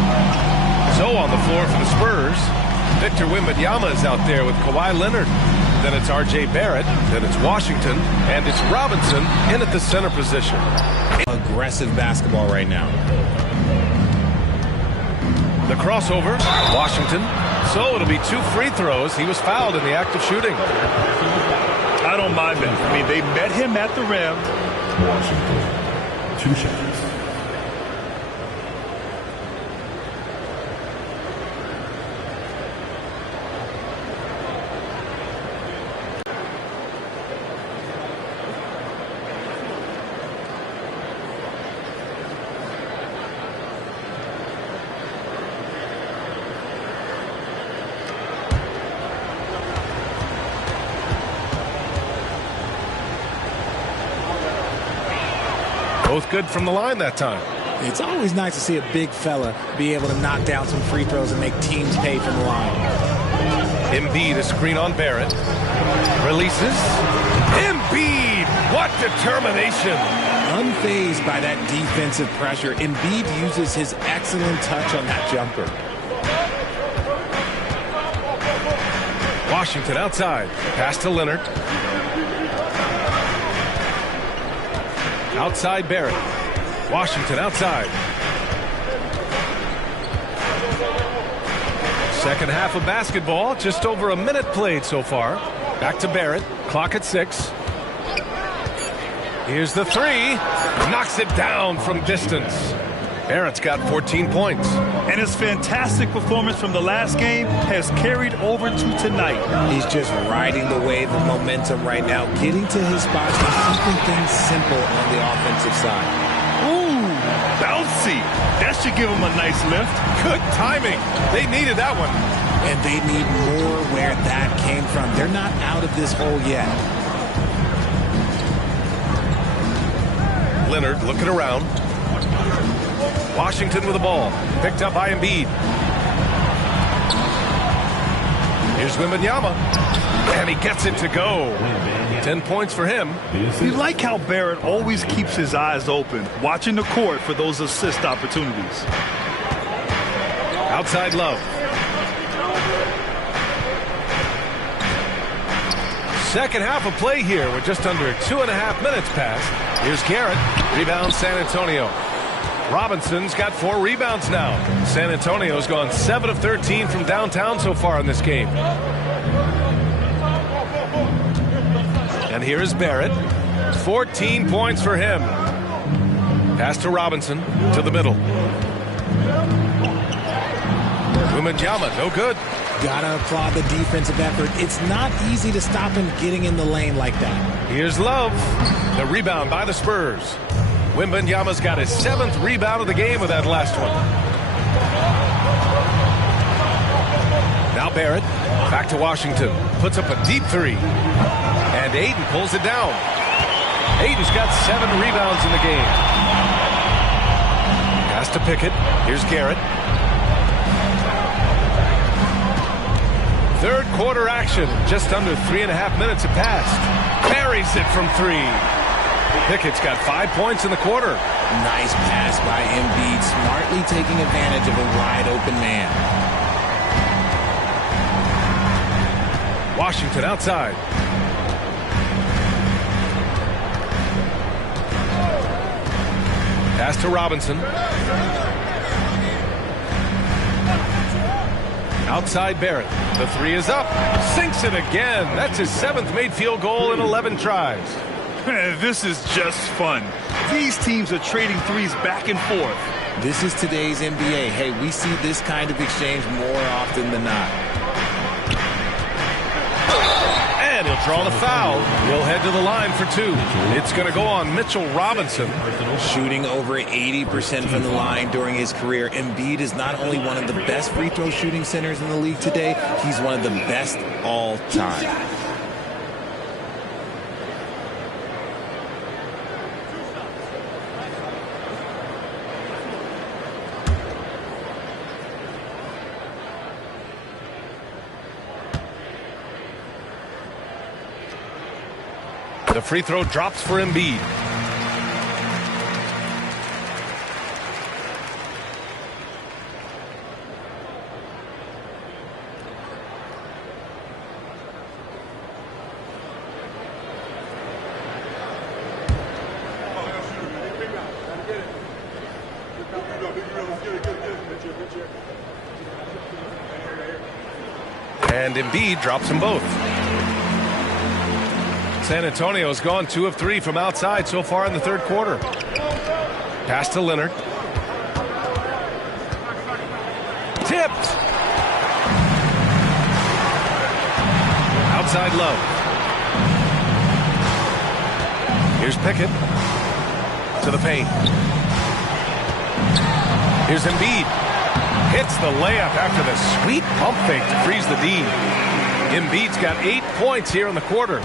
So on the floor for the Spurs, Victor Wembanyama is out there with Kawhi Leonard. Then it's R.J. Barrett, then it's Washington, and it's Robinson in at the center position. Aggressive basketball right now. The crossover, Washington. So it'll be 2 free throws. He was fouled in the act of shooting. I don't mind that. I mean, they met him at the rim. Washington, 2 shots. Both good from the line that time. It's always nice to see a big fella be able to knock down some free throws and make teams pay from the line. Embiid, a screen on Barrett. Releases. Embiid! What determination! Unfazed by that defensive pressure, Embiid uses his excellent touch on that jumper. Washington outside. Pass to Leonard. Outside Barrett. Washington outside. Second half of basketball. Just over a minute played so far. Back to Barrett. Clock at 6. Here's the three. Knocks it down from distance. Barrett's got 14 points. And his fantastic performance from the last game has carried over to tonight. He's just riding the wave of momentum right now, getting to his spots and keeping things simple on the offensive side. Ooh, bouncy. That should give him a nice lift. Good timing. They needed that one. And they need more where that came from. They're not out of this hole yet. Leonard looking around. Washington with the ball. Picked up by Embiid. Here's Wembanyama. And he gets it to go. 10 points for him. You like how Barrett always keeps his eyes open, watching the court for those assist opportunities. Outside Love. Second half of play here. We're just under 2.5 minutes past. Here's Garrett. Rebound San Antonio. Robinson's got 4 rebounds now. San Antonio's gone 7 of 13 from downtown so far in this game. And here is Barrett. 14 points for him. Pass to Robinson to the middle. Wembanyama, no good. Gotta applaud the defensive effort. It's not easy to stop him getting in the lane like that. Here's Love. The rebound by the Spurs. Wembanyama's got his 7th rebound of the game with that last one. Now Barrett. Back to Washington. Puts up a deep 3. And Ayton pulls it down. Ayton's got 7 rebounds in the game. Pass to Pickett. Here's Garrett. Third quarter action. Just under 3.5 minutes have passed. Buries it from 3. Pickett's got 5 points in the quarter. Nice pass by Embiid, smartly taking advantage of a wide-open man. Washington outside. Pass to Robinson. Outside Barrett. The 3 is up. Sinks it again. That's his 7th made field goal in 11 tries. This is just fun. These teams are trading threes back and forth. This is today's NBA. Hey, we see this kind of exchange more often than not. And he'll draw the foul. He'll head to the line for 2. It's going to go on Mitchell Robinson. Shooting over 80% from the line during his career. Embiid is not only one of the best free throw shooting centers in the league today, he's one of the best all time. The free throw drops for Embiid. And Embiid drops them both. San Antonio's gone 2 of 3 from outside so far in the third quarter. Pass to Leonard. Tipped. Outside Love. Here's Pickett. To the paint. Here's Embiid. Hits the layup after the sweet pump fake to freeze the D. Embiid's got 8 points here in the quarter.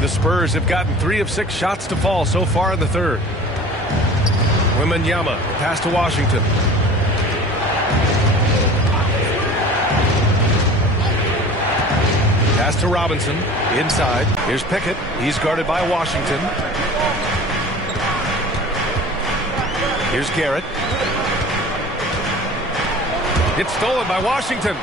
The Spurs have gotten 3 of 6 shots to fall so far in the third. Wembanyama, pass to Washington. Pass to Robinson, inside. Here's Pickett. He's guarded by Washington. Here's Garrett. It's stolen by Washington.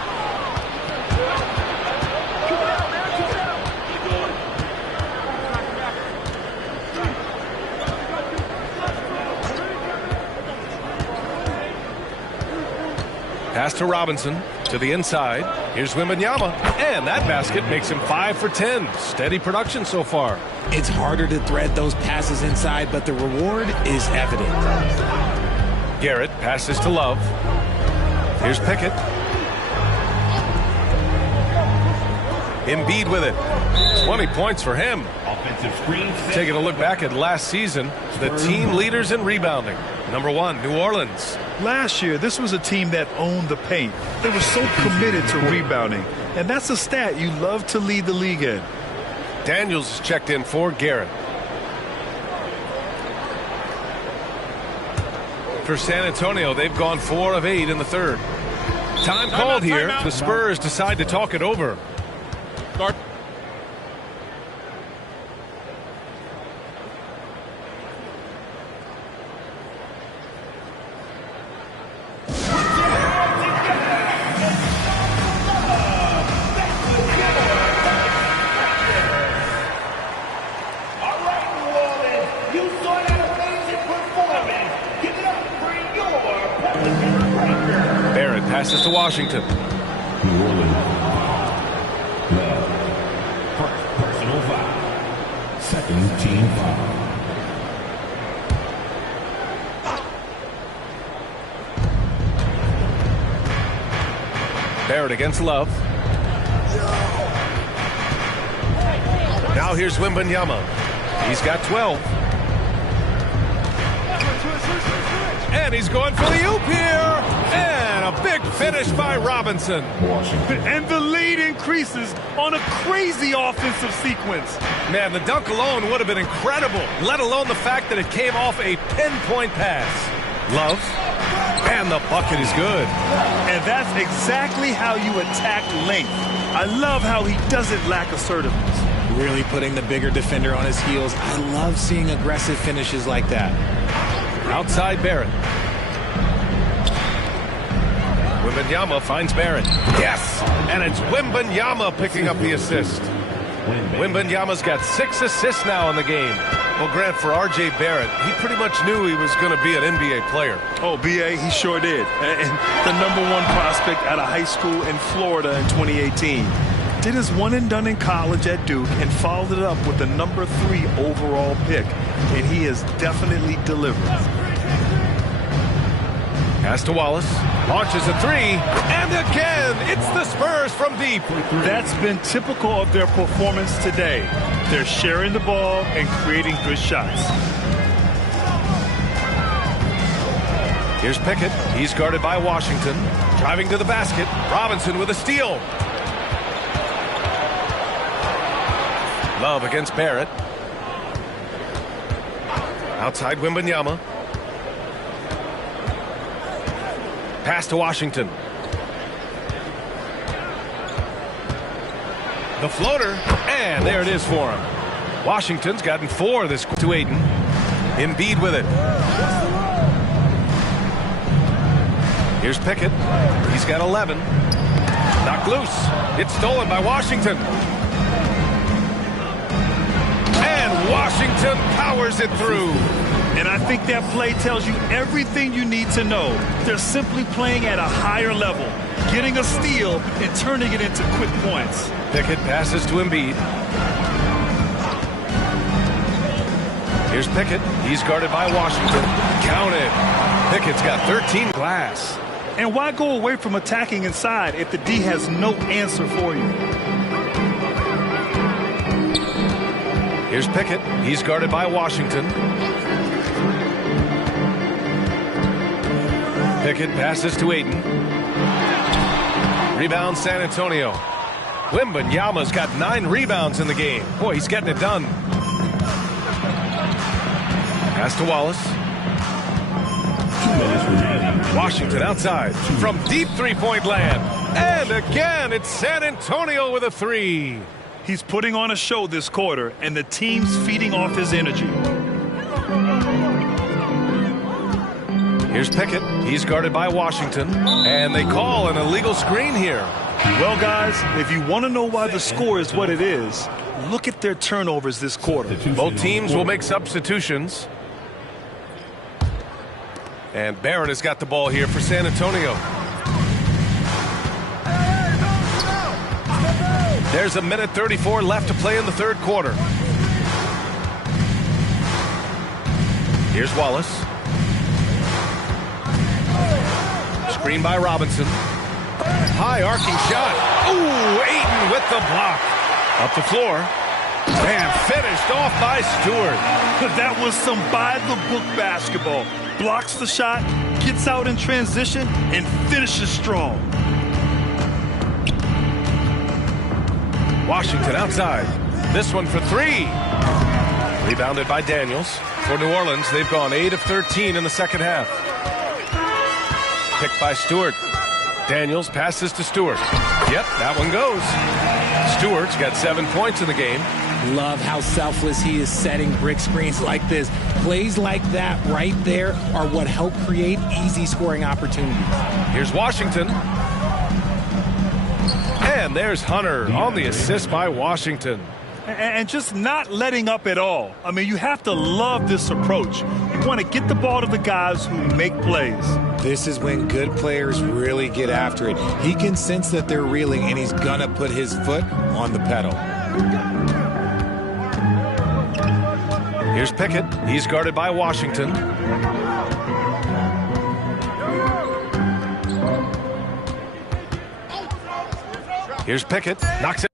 Pass to Robinson, to the inside. Here's Wembanyama, and that basket makes him 5 for 10. Steady production so far. It's harder to thread those passes inside, but the reward is evident. Garrett passes to Love. Here's Pickett. Embiid with it. 20 points for him. Offensive screen. Taking a look back at last season, the team leaders in rebounding. Number 1, New Orleans. Last year, this was a team that owned the paint. They were so committed to rebounding, and that's a stat you love to lead the league in. Daniels is checked in for Garrett. For San Antonio, they've gone 4 of 8 in the third. Time called here. The Spurs decide to talk it over. Start. Passes to Washington. New Orleans. First personal foul. Second team foul. Barrett against Love. Now here's Wembanyama. He's got 12. And he's going for the oop here. And a big finish by Robinson. And the lead increases on a crazy offensive sequence. Man, the dunk alone would have been incredible, let alone the fact that it came off a pinpoint pass. Love. And the bucket is good. And that's exactly how you attack length. I love how he doesn't lack assertiveness. Really putting the bigger defender on his heels. I love seeing aggressive finishes like that. Outside Barrett. Wembanyama finds Barrett. Yes! And it's Wembanyama picking up the assist. Wembanyama's got 6 assists now in the game. Well, Grant, for R.J. Barrett, he pretty much knew he was going to be an NBA player. Oh, B.A., he sure did. And the #1 prospect out of high school in Florida in 2018. Did his one and done in college at Duke and followed it up with the #3 overall pick. And he has definitely delivered. Pass to Wallace. Launches a 3. And again, it's the Spurs from deep. That's been typical of their performance today. They're sharing the ball and creating good shots. Here's Pickett. He's guarded by Washington. Driving to the basket. Robinson with a steal. Love against Barrett. Outside Wembanyama. Pass to Washington. The floater, and there it is for him. Washington's gotten 4 this to Aiden. Embiid with it. Here's Pickett. He's got 11. Knocked loose. It's stolen by Washington. And Washington powers it through. And I think that play tells you everything you need to know. They're simply playing at a higher level, getting a steal and turning it into quick points. Pickett passes to Embiid. Here's Pickett. He's guarded by Washington. Counted. Pickett's got 13 glass. And why go away from attacking inside if the D has no answer for you? Here's Pickett. He's guarded by Washington. Pickett passes to Aiden. Rebound San Antonio. Wembanyama's got 9 rebounds in the game. Boy, he's getting it done. Pass to Wallace. Washington outside from deep three-point land. And again, it's San Antonio with a three. He's putting on a show this quarter, and the team's feeding off his energy. Here's Pickett. He's guarded by Washington. And they call an illegal screen here. Well, guys, if you want to know why the score is what it is, look at their turnovers this quarter. Both teams will make substitutions. And Barrett has got the ball here for San Antonio. There's a minute 34 left to play in the third quarter. Here's Wallace. Screen by Robinson. High arcing shot. Ooh, Ayton with the block. Up the floor. And finished off by Stewart. That was some by-the-book basketball. Blocks the shot, gets out in transition, and finishes strong. Washington outside. This one for three. Rebounded by Daniels. For New Orleans, they've gone 8 of 13 in the second half. Picked by Stewart. Daniels passes to Stewart. Yep, that one goes. Stewart's got 7 points in the game. Love how selfless he is setting brick screens like this. Plays like that right there are what help create easy scoring opportunities. Here's Washington. And there's Hunter on the assist by Washington. And just not letting up at all. I mean, you have to love this approach. You want to get the ball to the guys who make plays. This is when good players really get after it. He can sense that they're reeling, and he's going to put his foot on the pedal. Here's Pickett. He's guarded by Washington. Here's Pickett. Knocks it